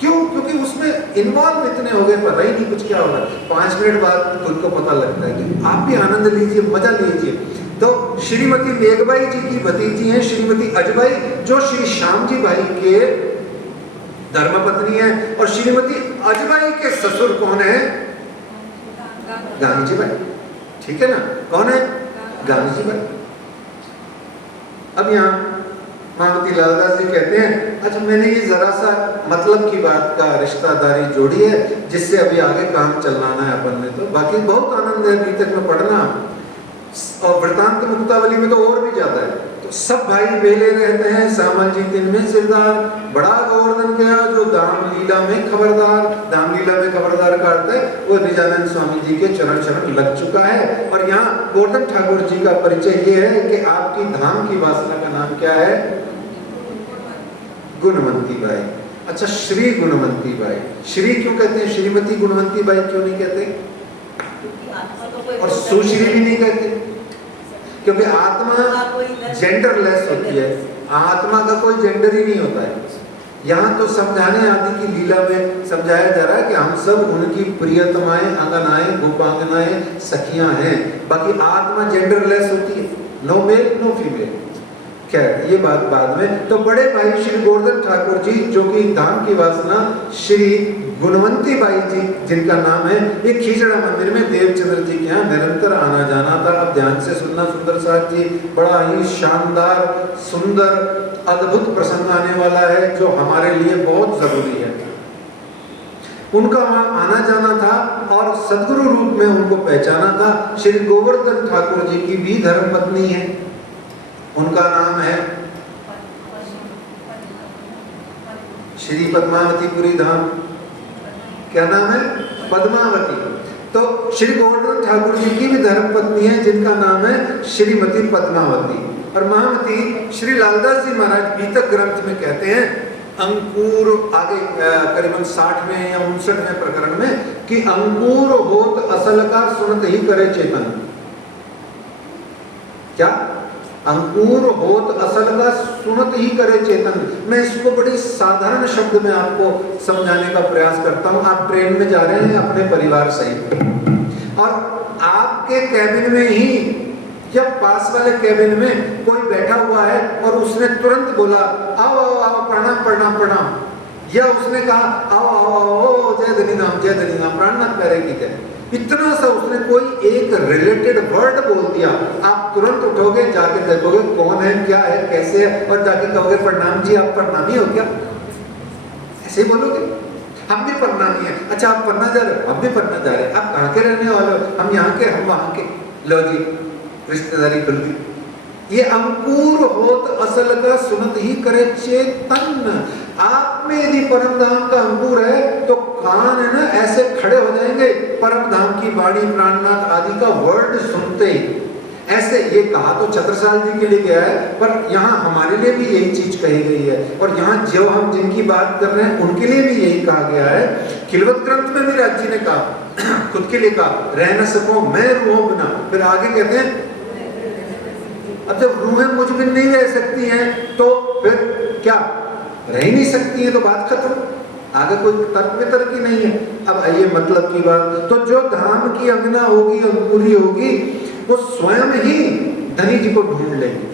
क्यों? क्योंकि उसमें इन्वॉल्व इतने हो गए, पता ही नहीं कुछ क्या होगा। 5 मिनट बाद खुद को पता लगता है कि आप भी आनंद लीजिए, मजा लीजिए। तो श्रीमती मेघबाई जी की भतीजी हैं श्रीमती अजबाई, जो श्री श्याम जी भाई के धर्मपत्नी है। और श्रीमती अजबाई के ससुर कौन है? गांधी जी भाई, ठीक है ना? कौन है? गांधी जी भाई। अब यहाँ महामती लालदास जी कहते हैं, अच्छा मैंने ये जरा सा मतलब की बात का रिश्तादारी जोड़ी है, जिससे अभी आगे काम चलाना है अपन ने। तो बाकी बहुत आनंद है बीतक में पढ़ना, और वृतांत मुक्तावली में तो और भी ज्यादा है। तो सब भाई बेले रहते हैं, सामल जी दिन में सिरदार, बड़ा गोवर्धन गया जो दाम लीला में खबरदार। दाम लीला में खबरदार का अर्थ है वो निजानंद स्वामी जी के चरण शरण लग चुका है। और यहाँ गोवर्धन ठाकुर जी का परिचय ये है कि आपकी धाम की वासना का नाम क्या है? गुणवंती बाई। अच्छा, श्री गुणवंती बाई। श्री क्यों कहते हैं? श्रीमती गुणवंती बाई क्यों नहीं कहते? और सुश्री भी नहीं कहते, क्योंकि आत्मा जेंडरलेस होती है, आत्मा का कोई जेंडर ही नहीं होता है। यहाँ तो समझाने आदि की लीला में समझाया जा रहा है कि हम सब उनकी प्रियतमाएं, अंगनाएं, गोपांगनाएं, सखियां हैं। बाकी आत्मा जेंडरलेस होती है, नो मेल नो फीमेल। खैर ये बात बाद में। तो बड़े भाई श्री गोवर्धन ठाकुर जी, जो कि धाम की वासना श्री गुणवंती बाई जी जिनका नाम है, ये खींचड़ा मंदिर में देवचंद्र जी के यहाँ निरंतर आना जाना था। अब ध्यान से सुनना सुंदर साहब जी, बड़ा ही शानदार सुंदर अद्भुत प्रसंग आने वाला है, जो हमारे लिए बहुत जरूरी है। उनका वहाँ आना जाना था और सदगुरु रूप में उनको पहचाना था। श्री गोवर्धन ठाकुर जी की भी धर्मपत्नी है, उनका नाम है श्री पद्मावतीपुरी धाम। क्या नाम है? पद्मावती। तो श्री गोवर्धन ठाकुर जी की भी धर्मपत्नी है, जिनका नाम है श्रीमती पद्मावती। और महामती श्री लालदास जी महाराज बीतक ग्रंथ में कहते हैं, अंकुर आगे करीबन 60वें या 59वें प्रकरण में, कि अंकुर होत असल का सुनत ही करे चेतन। क्या? अंकुर होत असल का सुनत ही करे चेतन। मैं इसको बड़ी साधारण शब्द में आपको समझाने का प्रयास करता हूँ। आप ट्रेन में जा रहे हैं अपने परिवार सहित, और आपके कैबिन में ही या पास वाले कैबिन में कोई बैठा हुआ है और उसने तुरंत बोला आओ आओ आओ, प्रणाम प्रणाम प्रणाम, या उसने कहा आओ आओ आओ, जय धनी नाम जय धनी नाम, प्राणनाथ प्यारे की जय। इतना सा उसने कोई एक रिलेटेड वर्ड बोल दिया, आप तुरंत उठोगे, जाके देखोगे कौन है, क्या है, कैसे है, और जाके कहोगे प्रणाम जी, आप प्रणामी हो क्या? ऐसे ही बोलोगे। हम भी प्रणामी है। अच्छा आप पन्ना जा रहे हो? हम भी पन्ना जा रहे हैं। आप कहाँ के रहने वाले हो? हम यहाँ के, हम वहाँ के। लो जी, रिश्तेदारी खुल गई। ये अंकुर होत असल का सुनत ही करे चेतन। आप में यदि परम धाम का अंकुर है तो कान है ना ऐसे खड़े हो जाएंगे परम धाम की वाणी, प्राणनाथ आदि का वर्ड सुनते ही। ऐसे ये कहा तो छत्रसाल जी के लिए गया है, पर यहाँ हमारे लिए भी यही चीज कही गई है। और यहाँ जो हम जिनकी बात कर रहे हैं उनके लिए भी यही कहा गया है। खिलवत ग्रंथ में भी राज जी ने कहा, खुद के लिए कहा, रह न सको मैं रूहों बिना। फिर आगे कहते हैं, अब जब रूहें मुझ बिन नहीं रह सकती हैं तो फिर क्या, रह ही नहीं सकती है तो बात खत्म, आगे कोई तर्क वितर्क ही नहीं है। अब आइए मतलब की बात, तो जो धाम की अंगना होगी, अंकुरी होगी, वो स्वयं ही धनी जी को ढूंढ लेगी।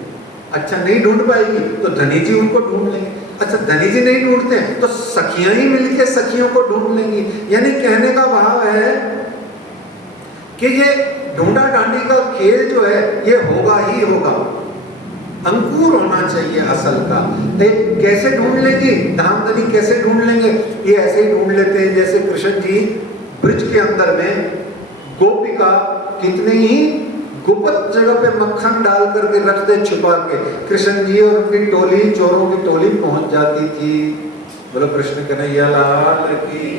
अच्छा नहीं ढूंढ पाएगी तो धनी जी उनको ढूंढ लेंगे। अच्छा धनी जी नहीं ढूंढते हैं तो सखियां ही मिलके सखियों को ढूंढ लेंगी। यानी कहने का भाव है कि ये ढूंढा डांडी का खेल जो है ये होगा ही होगा। अंकुर होना चाहिए असल का। कैसे ढूंढ लेंगी, धामधनी कैसे ढूंढ लेंगे? ये ऐसे ही ढूंढ लेते हैं जैसे कृष्ण जी ब्रिज के अंदर में गोपिका कितने ही गुप्त जगह पे मक्खन डाल करके रख दे छुपा के, कृष्ण जी और उनकी टोली, चोरों की टोली पहुंच जाती थी। बोलो कृष्ण कन्हैया लाल की।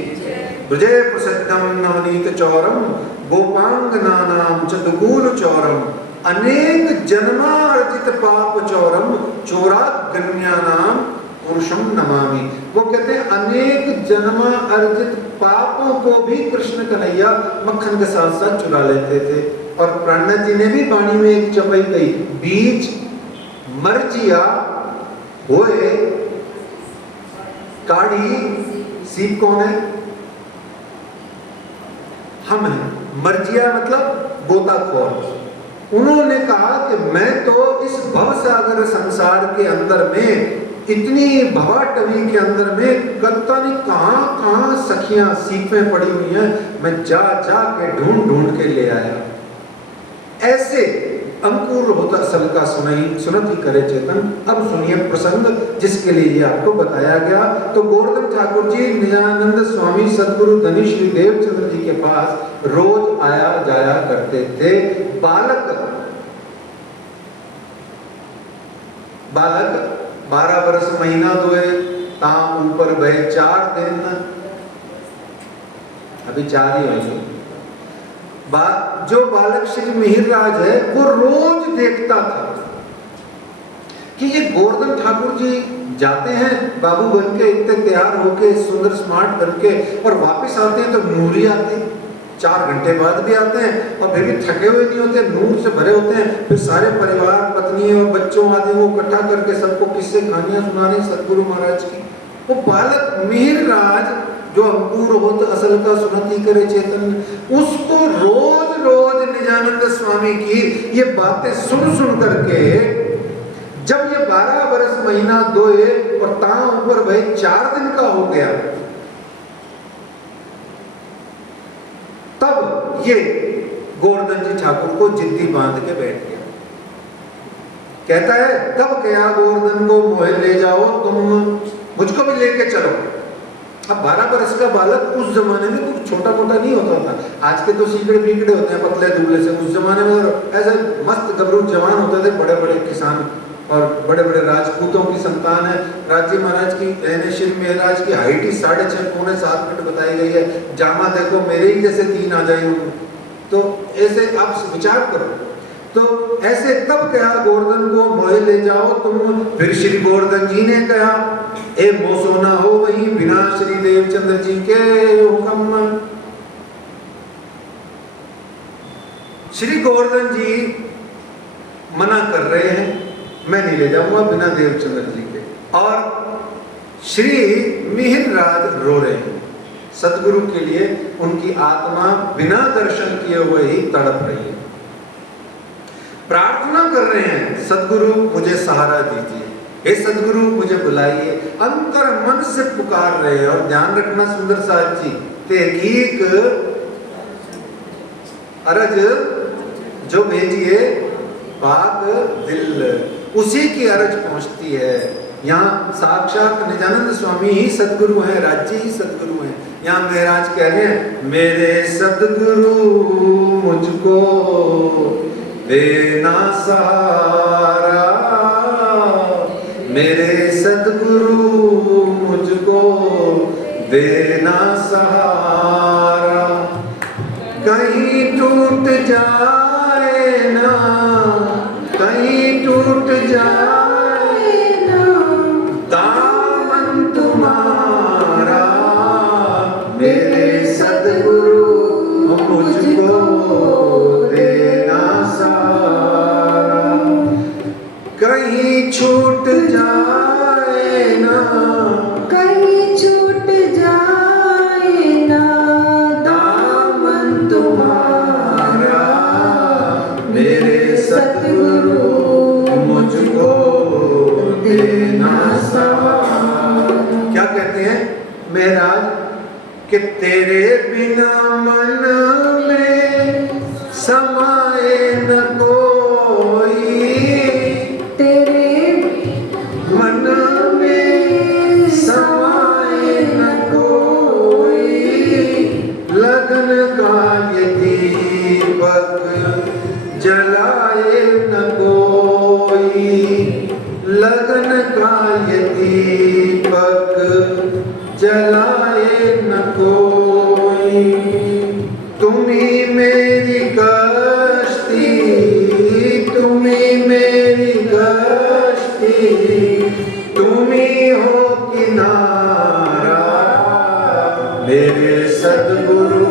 ब्रजे प्रसिद्धम नवनीत चौरम गोपांगनानाम चतुकूल चौरम अनेक जन्मार्जित पाप चौरम चोरागन्यानाम पुरुषम नमामि। वो कहते हैं अनेक जन्मा अर्जित पापों को भी कृष्ण कन्हैया मक्खन के साथ साथ चुरा लेते थे। और प्राणनाथ जी ने भी वाणी में एक चौपाई कही, बीज मरचिया होए काढ़ी सीप कौन है? हम हैं। मर्जिया मतलब गोताखोर। उन्होंने कहा कि मैं तो इस भवसागर संसार के अंदर में इतनी भवाटवी के अंदर में कत्ता नहीं कहां सखियां सीपें पड़ी हुई हैं, मैं जा जा के ढूंढ के ले आया। ऐसे अंकुर होता असल का सुनती करे चेतन। अब सुनिए प्रसंग जिसके लिए ये आपको बताया गया। तो गोवर्धन ठाकुर जी निजानंद स्वामी सदगुरु धनी श्री देवचंद्र जी के पास रोज आया जाया करते थे। बालक 12 वर्ष महीना दोए ताम ऊपर भय 4 दिन, अभी 4 ही होंगे। जो बालक श्री मिहिरराज है वो रोज देखता था कि ये गोवर्धन ठाकुर जी जाते हैं बाबू बन के इतने तैयार होके सुंदर स्मार्ट करके और वापस आते हैं तो नूर ही आते हैं। 4 घंटे बाद भी आते हैं और फिर भी थके हुए नहीं होते, नूर से भरे होते हैं। फिर सारे परिवार पत्नी और बच्चों आदि को इकट्ठा करके सबको किस्से कहानियां सुना रहे सतगुरु महाराज की। वो बालक मिहिरराज जो अंकुर होत असल का सुनती करे चेतन, उसको रोज रोज निजानंद स्वामी की ये बातें सुन करके जब ये 12 वर्ष महीना दोए और तां ऊपर भाई 4 दिन का हो गया, तब ये गोवर्धन जी ठाकुर को जिद्दी बांध के बैठ गया। कहता है तब क्या गोवर्धन को मोहे ले जाओ, तुम मुझको भी लेके चलो। अब 12 वर्ष का बालक उस जमाने में कुछ छोटा मोटा नहीं होता था। आज के तो सीकड़े पीकड़े होते हैं पतले दुबले से, उस जमाने में ऐसे मस्त गबरू जवान होते थे, बड़े बड़े किसान और बड़े बड़े राजपूतों की संतान है। राजी महाराज की श्री महाराज की हाइट ही 6.5 पौने 7 फीट बताई गई है। जामा देखो मेरे ही जैसे 3 आ जाए। तो ऐसे आप विचार करो। तो ऐसे तब कहा गोवर्धन को मोहे ले जाओ तुम। फिर श्री गोवर्धन जी ने कहा ए मोसो ना हो वही बिना श्री देवचंद्र जी के हुक्म। श्री गोवर्धन जी मना कर रहे हैं, मैं नहीं ले जाऊंगा बिना देवचंद्र जी के। और श्री मिहिरराज रो रहे हैं सतगुरु के लिए। उनकी आत्मा बिना दर्शन किए हुए ही तड़प रही है, प्रार्थना कर रहे हैं सतगुरु मुझे सहारा दीजिए, हे सतगुरु मुझे बुलाइए। अंतर मन से पुकार रहे हैं। और ध्यान रखना सुंदर साहब जी, तहकीक अरज जो भेजिए पाक दिल, उसी की अरज पहुंचती है। यहाँ साक्षात निजानंद स्वामी ही सदगुरु हैं, राज्य ही सदगुरु हैं। यहाँ महाराज कह रहे हैं मेरे सदगुरु मुझको देना सहारा, मेरे सदगुरु मुझको देना सहारा। कहीं टूट जाए ना, कहीं टूट जाए ना दामन तुम्हारा, मेरे सदगुरु मुझको देना सहारा। कहीं छूट जाए ना, कहीं छूट जाए ना दामन तुम्हारा, मेरे समाए न कोई, तेरे मन में समाए न कोई, लगन का ये दीपक जलाए न कोई, लगन का ये दीपक जलाए न कोई। तुम्ही मेरी कश्ती, तुम्ही मेरी कश्ती, तुम्ही हो किनारा, मेरे सद्गुरु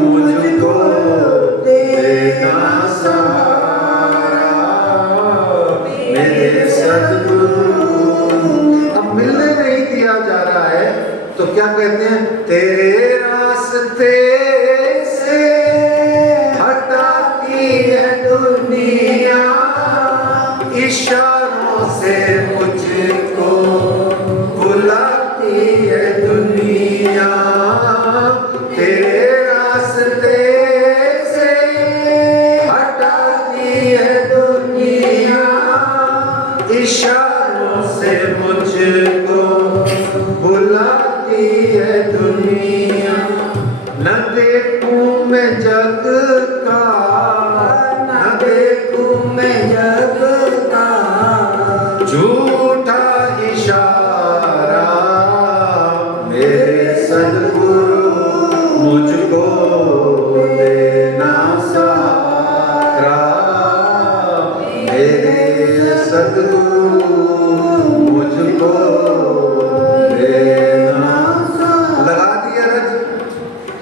मुझको देना सहारा, मेरे सद्गुरु। अब मिलने नहीं दिया जा रहा है तो क्या कहते हैं, तेरे रास्ते से हटाती है दुनिया, इशारों से मुझको बुलाती है दुनिया, तेरे रास्ते से हटाती है दुनिया, इशारों से मुझको बुलाती है दुनिया। न देखूं मैं जग का, न देखूं मैं जग का झूठा इशारा, मेरे सद्गुरु मुझको देना सहारा, मेरे सद्गुरु मुझको देना। लगा दी अरज,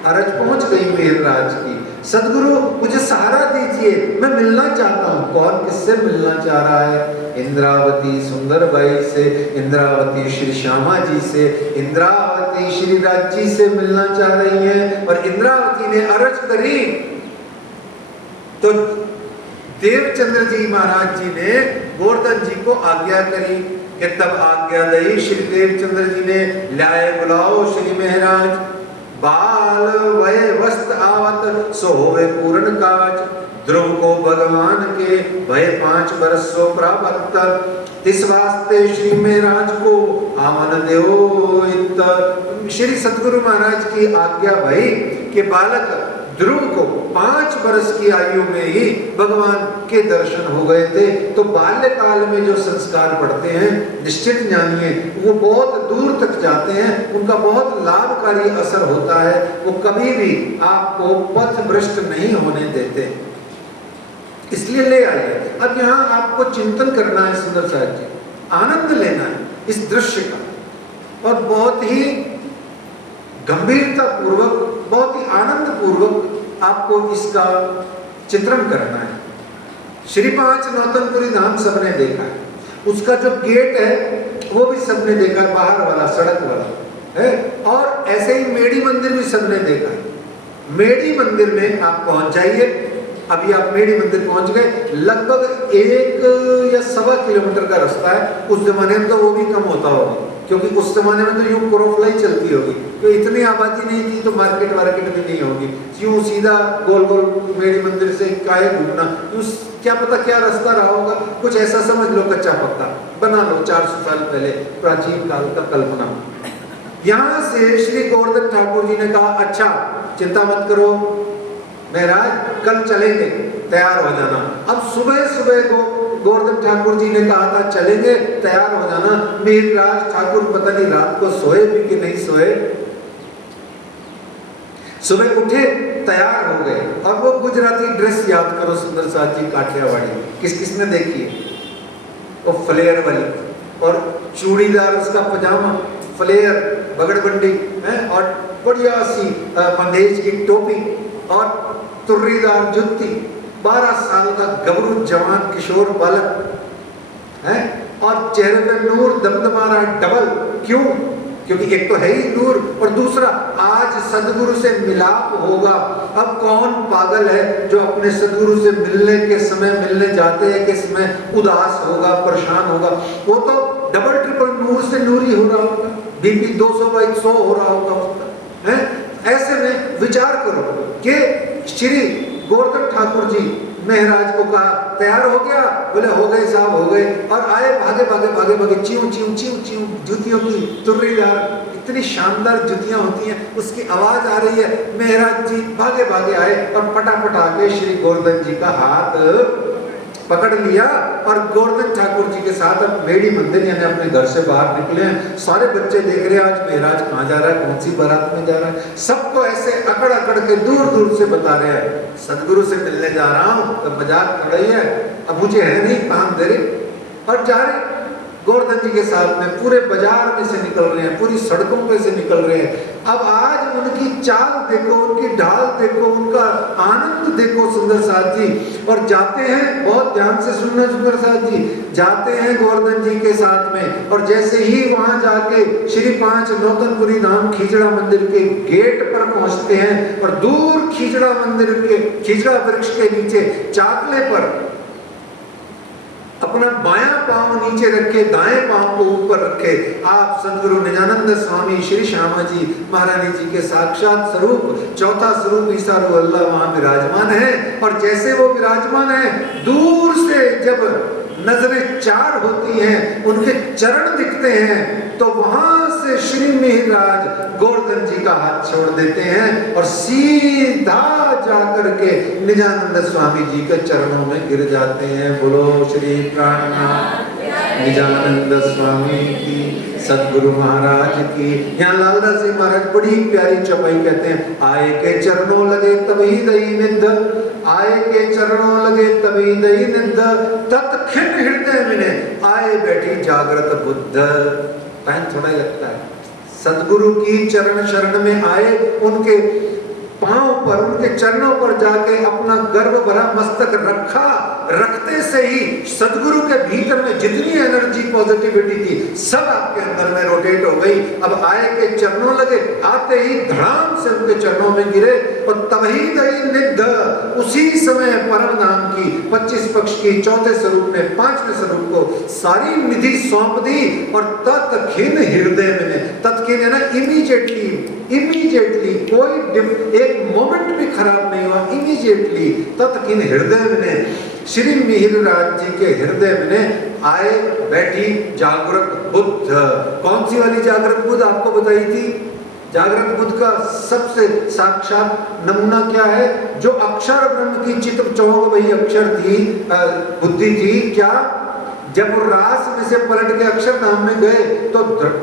अरज पहुंच गई मेहराज की, सदगुरु मुझे सहारा दीजिए, मैं मिलना चाहता हूँ। कौन किससे मिलना चाह रहा है? इंद्रावती सुंदर बाई से, इंद्रावती श्री श्यामा जी से, इंद्रावती श्री राज जी से मिलना चाह रही हैं। और इंद्रावती ने अरज करी तो देवचंद्र जी महाराज जी ने गोवर्धन जी को आज्ञा करी कि तब आज्ञा दई श्री देवचंद्र जी ने, लाए बुलाओ श्री महाराज, बाल वय वस्त आवत सो होवे पूर्ण काज, ध्रुव को भगवान के भय 5 बरस सो प्राप्त, इस वास्ते श्री महाराज को आमन देओ इत। श्री सतगुरु महाराज की आज्ञा भई कि बालक ध्रुव को 5 वर्ष की आयु में ही भगवान के दर्शन हो गए थे। तो बाल्यकाल में जो संस्कार पड़ते हैं, निश्चित जानिए वो बहुत दूर तक जाते हैं, उनका बहुत लाभकारी असर होता है, वो कभी भी आपको पथ भ्रष्ट नहीं होने देते। इसलिए ले आइए। अब यहाँ आपको चिंतन करना है सुंदर साहब जी, आनंद लेना है इस दृश्य का, और बहुत ही गंभीरता पूर्वक, बहुत ही आनंद पूर्वक आपको इसका चित्रण करना है। श्री 5 नौतनपुरी धाम सबने देखा है, उसका जो गेट है वो भी सबने देखा है, बाहर वाला सड़क वाला है, और ऐसे ही मेड़ी मंदिर भी सबने देखा है। मेड़ी मंदिर में आप पहुंच जाइए। अभी आप मेड़ी मंदिर पहुंच गए, लगभग 1 या 1.25 किलोमीटर का रास्ता है। उस जमाने में तो वो भी कम होता होगा, क्योंकि उस जमाने में तो यूं क्रोफ्लाई चलती होगी, तो इतनी आबादी नहीं थी, तो मार्केट वार्केट भी नहीं होगी। यूं सीधा गोल गोल मेरी मंदिर से काहे घूमना, क्या पता क्या रास्ता रहा होगा, कुछ ऐसा समझ लो, कच्चा पक्का बना लो, 400 साल पहले प्राचीन काल का कल्पना। यहाँ से श्री गोवर्धन ठाकुर जी ने कहा, अच्छा चिंता मत करो महाराज, कल चलेंगे, तैयार हो जाना। अब सुबह सुबह को गोवर्धन ठाकुर जी ने कहा था चलेंगे, तैयार हो जाना। मेघराज ठाकुर पता नहीं रात को सोए भी कि नहीं सोए, सुबह उठे, तैयार हो गए। और वो गुजराती ड्रेस याद करो सुंदर साथ जी, काठियावाड़ी, किस किसने देखी है? वो फ्लेयर वाली, और चूड़ीदार उसका पजामा, फ्लेयर बगड़बंडी है, और बढ़िया सी बंदेज की टोपी, और तुर्रीदार जुत्ती, 12 साल का गबरू जवान किशोर बालक है, और चेहरे पे नूर दमदमा रहा है डबल। क्यों? क्योंकि एक तो है ही नूर, और दूसरा आज सदगुरु से मिलाप होगा। अब कौन पागल है जो अपने सदगुरु से मिलने के समय, मिलने जाते हैं के समय उदास होगा, परेशान होगा? वो तो डबल ट्रिपल नूर से नूरी हो रहा होगा, बीपी 200/100 हो रहा होगा उसका, है? ऐसे में विचार करो कि श्री गोवर्धन ठाकुर जी महाराज को कहा तैयार हो गया? बोले हो गए साहब हो गए। और आए भागे भागे भागे भागे, च्यू च्यू च्यू च्यू, जूतियों की तुर्रीदार इतनी शानदार जुतियां होती हैं, उसकी आवाज आ रही है। महाराज जी भागे भागे आए और पटापट आके श्री गोवर्धन जी का हाथ पकड़ लिया और गोवर्धन ठाकुर जी के साथ अब मेड़ी मंदिर यानी अपने घर से बाहर निकले हैं। सारे बच्चे देख रहे हैं आज महाराज कहाँ जा रहा है, कौन सी बारात में जा रहा है। सबको ऐसे अकड़ अकड़ के दूर दूर से बता रहे हैं सदगुरु से मिलने जा रहा हूँ, तो मजाक कर रही है, अब मुझे है नहीं काम दे रही। और जा रहे गोवर्धन जी के साथ में पूरे बाजार में से निकल रहे हैं, पूरी सड़कों पे से निकल रहे हैं। अब आज उनकी चाल देखो, उनकी ढाल देखो, उनका आनंद देखो सुंदर साथ जी। और जाते हैं, बहुत ध्यान से सुनना सुंदर साथ जी, जाते हैं गोवर्धन जी के साथ में और जैसे ही वहां जाके श्री 5 नौतनपुरी धाम खींचड़ा मंदिर के गेट पर पहुंचते हैं और दूर खींचड़ा मंदिर के खींचड़ा वृक्ष के नीचे चाकले पर अपना बायां पांव नीचे रखे, दाएं पांव को ऊपर रखे, आप सदगुरु निजानंद स्वामी श्री श्यामा जी महारानी जी के साक्षात स्वरूप, चौथा स्वरूप ईसा रू अल्लाह वहां विराजमान है। और जैसे वो विराजमान है, दूर से जब नजरें चार होती हैं, उनके चरण दिखते हैं, तो वहां से श्री मिहिरराज गोवर्धन जी का हाथ छोड़ देते हैं और सीधा जाकर के निजानंद स्वामी जी के चरणों में गिर जाते हैं। बोलो श्री प्राणनाथ निजानंद स्वामी की, सदगुरु महाराज की। यहाँ लालदास जी महाराज बड़ी प्यारी चौपाई कहते हैं, आए के चरणों लगे तभी दई निध, आए के चरणों लगे तभी दई निध, तत्खिन हृदय में आए बैठी जागृत बुद्ध। टाइम थोड़ा ही लगता है। सदगुरु की चरण शरण में आए, उनके पांव पर, उनके चरणों पर जाके अपना गर्व भरा मस्तक रखा, रखते से ही सदगुरु के भीतर में जितनी एनर्जी पॉजिटिविटी थी सब आपके अंदर में रोटेट हो गई। अब आए के चरणों लगे, आते ही धड़ाम से उनके चरणों में गिरे और तभी दई निध, उसी समय परम नाम की 25 पक्ष की चौथे स्वरूप में 5वें स्वरूप को सारी निधि सौंप दी और तत्खिन हृदय में, तत्खिन है ना इमीडिएटली, इमीडिएटली कोई एक मोमेंट भी खराब नहीं हुआ, इमीडिएटली तत्खिन हृदय में श्री मिहिरराज जी के हृदय में आए बैठी जागृत बुद्ध। कौन सी वाली जागृत बुद्ध आपको बताई थी? जागृत बुद्ध का सबसे साक्षात नमूना क्या है? जो अक्षर ब्रह्म की चित्र चौक वही अक्षर थी, बुद्धि थी। क्या जब वो रास में से पलट के अक्षरधाम में गए तो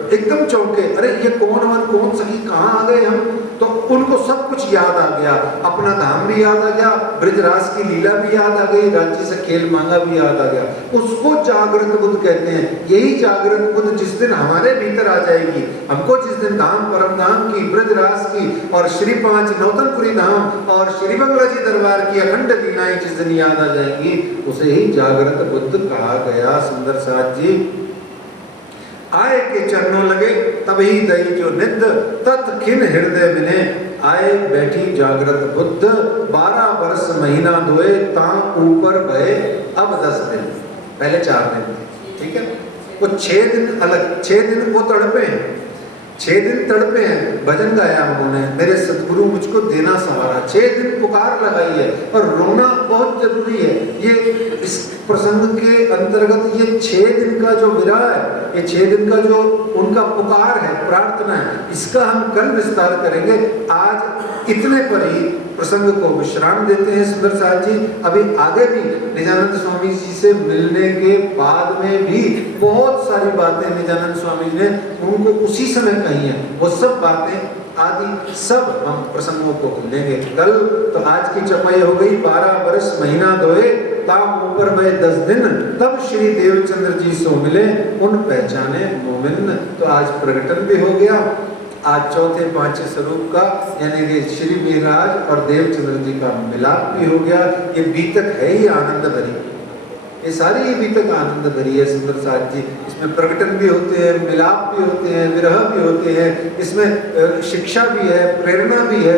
एकदम चौंके, अरे ये कौन वन कौन सखी कहाँ आ गए हम। तो उनको सब कुछ याद आ गया, अपना धाम भी याद आ गया, ब्रजरास की लीला भी याद आ गई, राज्य से खेल मांगा भी याद आ गया। उसको जागृत बुद्ध कहते हैं। यही जागृत बुद्ध जिस दिन हमारे भीतर आ जाएगी, हमको जिस दिन धाम परम धाम की, ब्रजरास की और श्री 5 नौतनपुरी धाम और श्री बंगला जी दरबार की अखंड लीलाएं जिस दिन याद आ जाएंगी, उसे ही जागृत बुद्ध कहा गया। सुंदर साथ जी, आए के चरणों लगे तभी दई जो निध, तत्खिन हृदय में आए बैठी जागृत बुद्ध। 12 वर्ष महीना दोए ता ऊपर भये अब 10 दिन, पहले 4 दिन थे, ठीक है। वो 6 दिन अलग, 6 दिन वो तड़पे हैं, 6 दिन तड़पे हैं, भजन गाया उन्होंने, मेरे सतगुरु मुझको देना सहारा। 6 दिन पुकार लगाई है और रोना बहुत जरूरी है। ये इस प्रसंग के अंतर्गत ये 6 दिन का जो विरह है, ये 6 दिन का जो उनका पुकार है, प्रार्थना है, इसका हम कल विस्तार करेंगे। आज इतने पर ही प्रसंग को विश्राम देते हैं। सुंदर साथ जी, अभी आगे भी निजानंद स्वामी जी से मिलने के बाद में भी बहुत सारी बातें निजानंद स्वामी जी ने उनको उसी समय कही है। वो सब बातें आदि सब हम प्रसंगों को लेंगे कल। तो आज की चपाई हो गई 12 वर्ष महीना दोए ताम ऊपर भये 10 दिन, तब श्री देवचंद्र जी सो मिले उन पहचाने मोमिन। तो आज प्रकटन भी हो गया, आज चौथे 5वें स्वरूप का यानी कि श्री मिहिरराज और देवचंद्र जी का मिलाप भी हो गया। ये बीतक है ही आनंद भरी, ये सारी ये बीतक आनंद भरी है। सुंदर साथ जी, इसमें प्रकटन भी होते हैं, मिलाप भी होते हैं, विरह भी होते हैं, इसमें शिक्षा भी है, प्रेरणा भी है।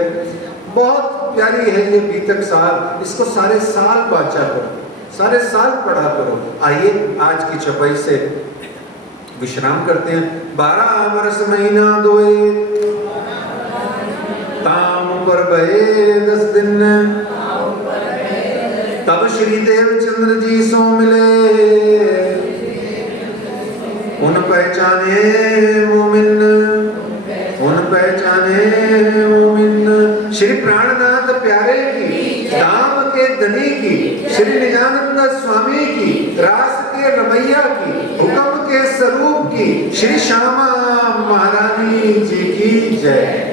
बहुत प्यारी है ये बीतक साल, इसको सारे साल बाँचा करो, सारे साल पढ़ा करो। आइए आज की चपाई से विश्राम करते हैं। 12 वर्ष महीना दोए ताम पर भये 10 दिन, श्री देवचंद्र जी सो मिले, उन पहचाने मोमिन, उन पहचाने मोमिन। श्री प्राणनाथ प्यारे की, धाम के धनी की, श्री निजानंद स्वामी की, रास के रमैया की, हुक्म के स्वरूप की, श्री श्यामा महारानी जी की जय।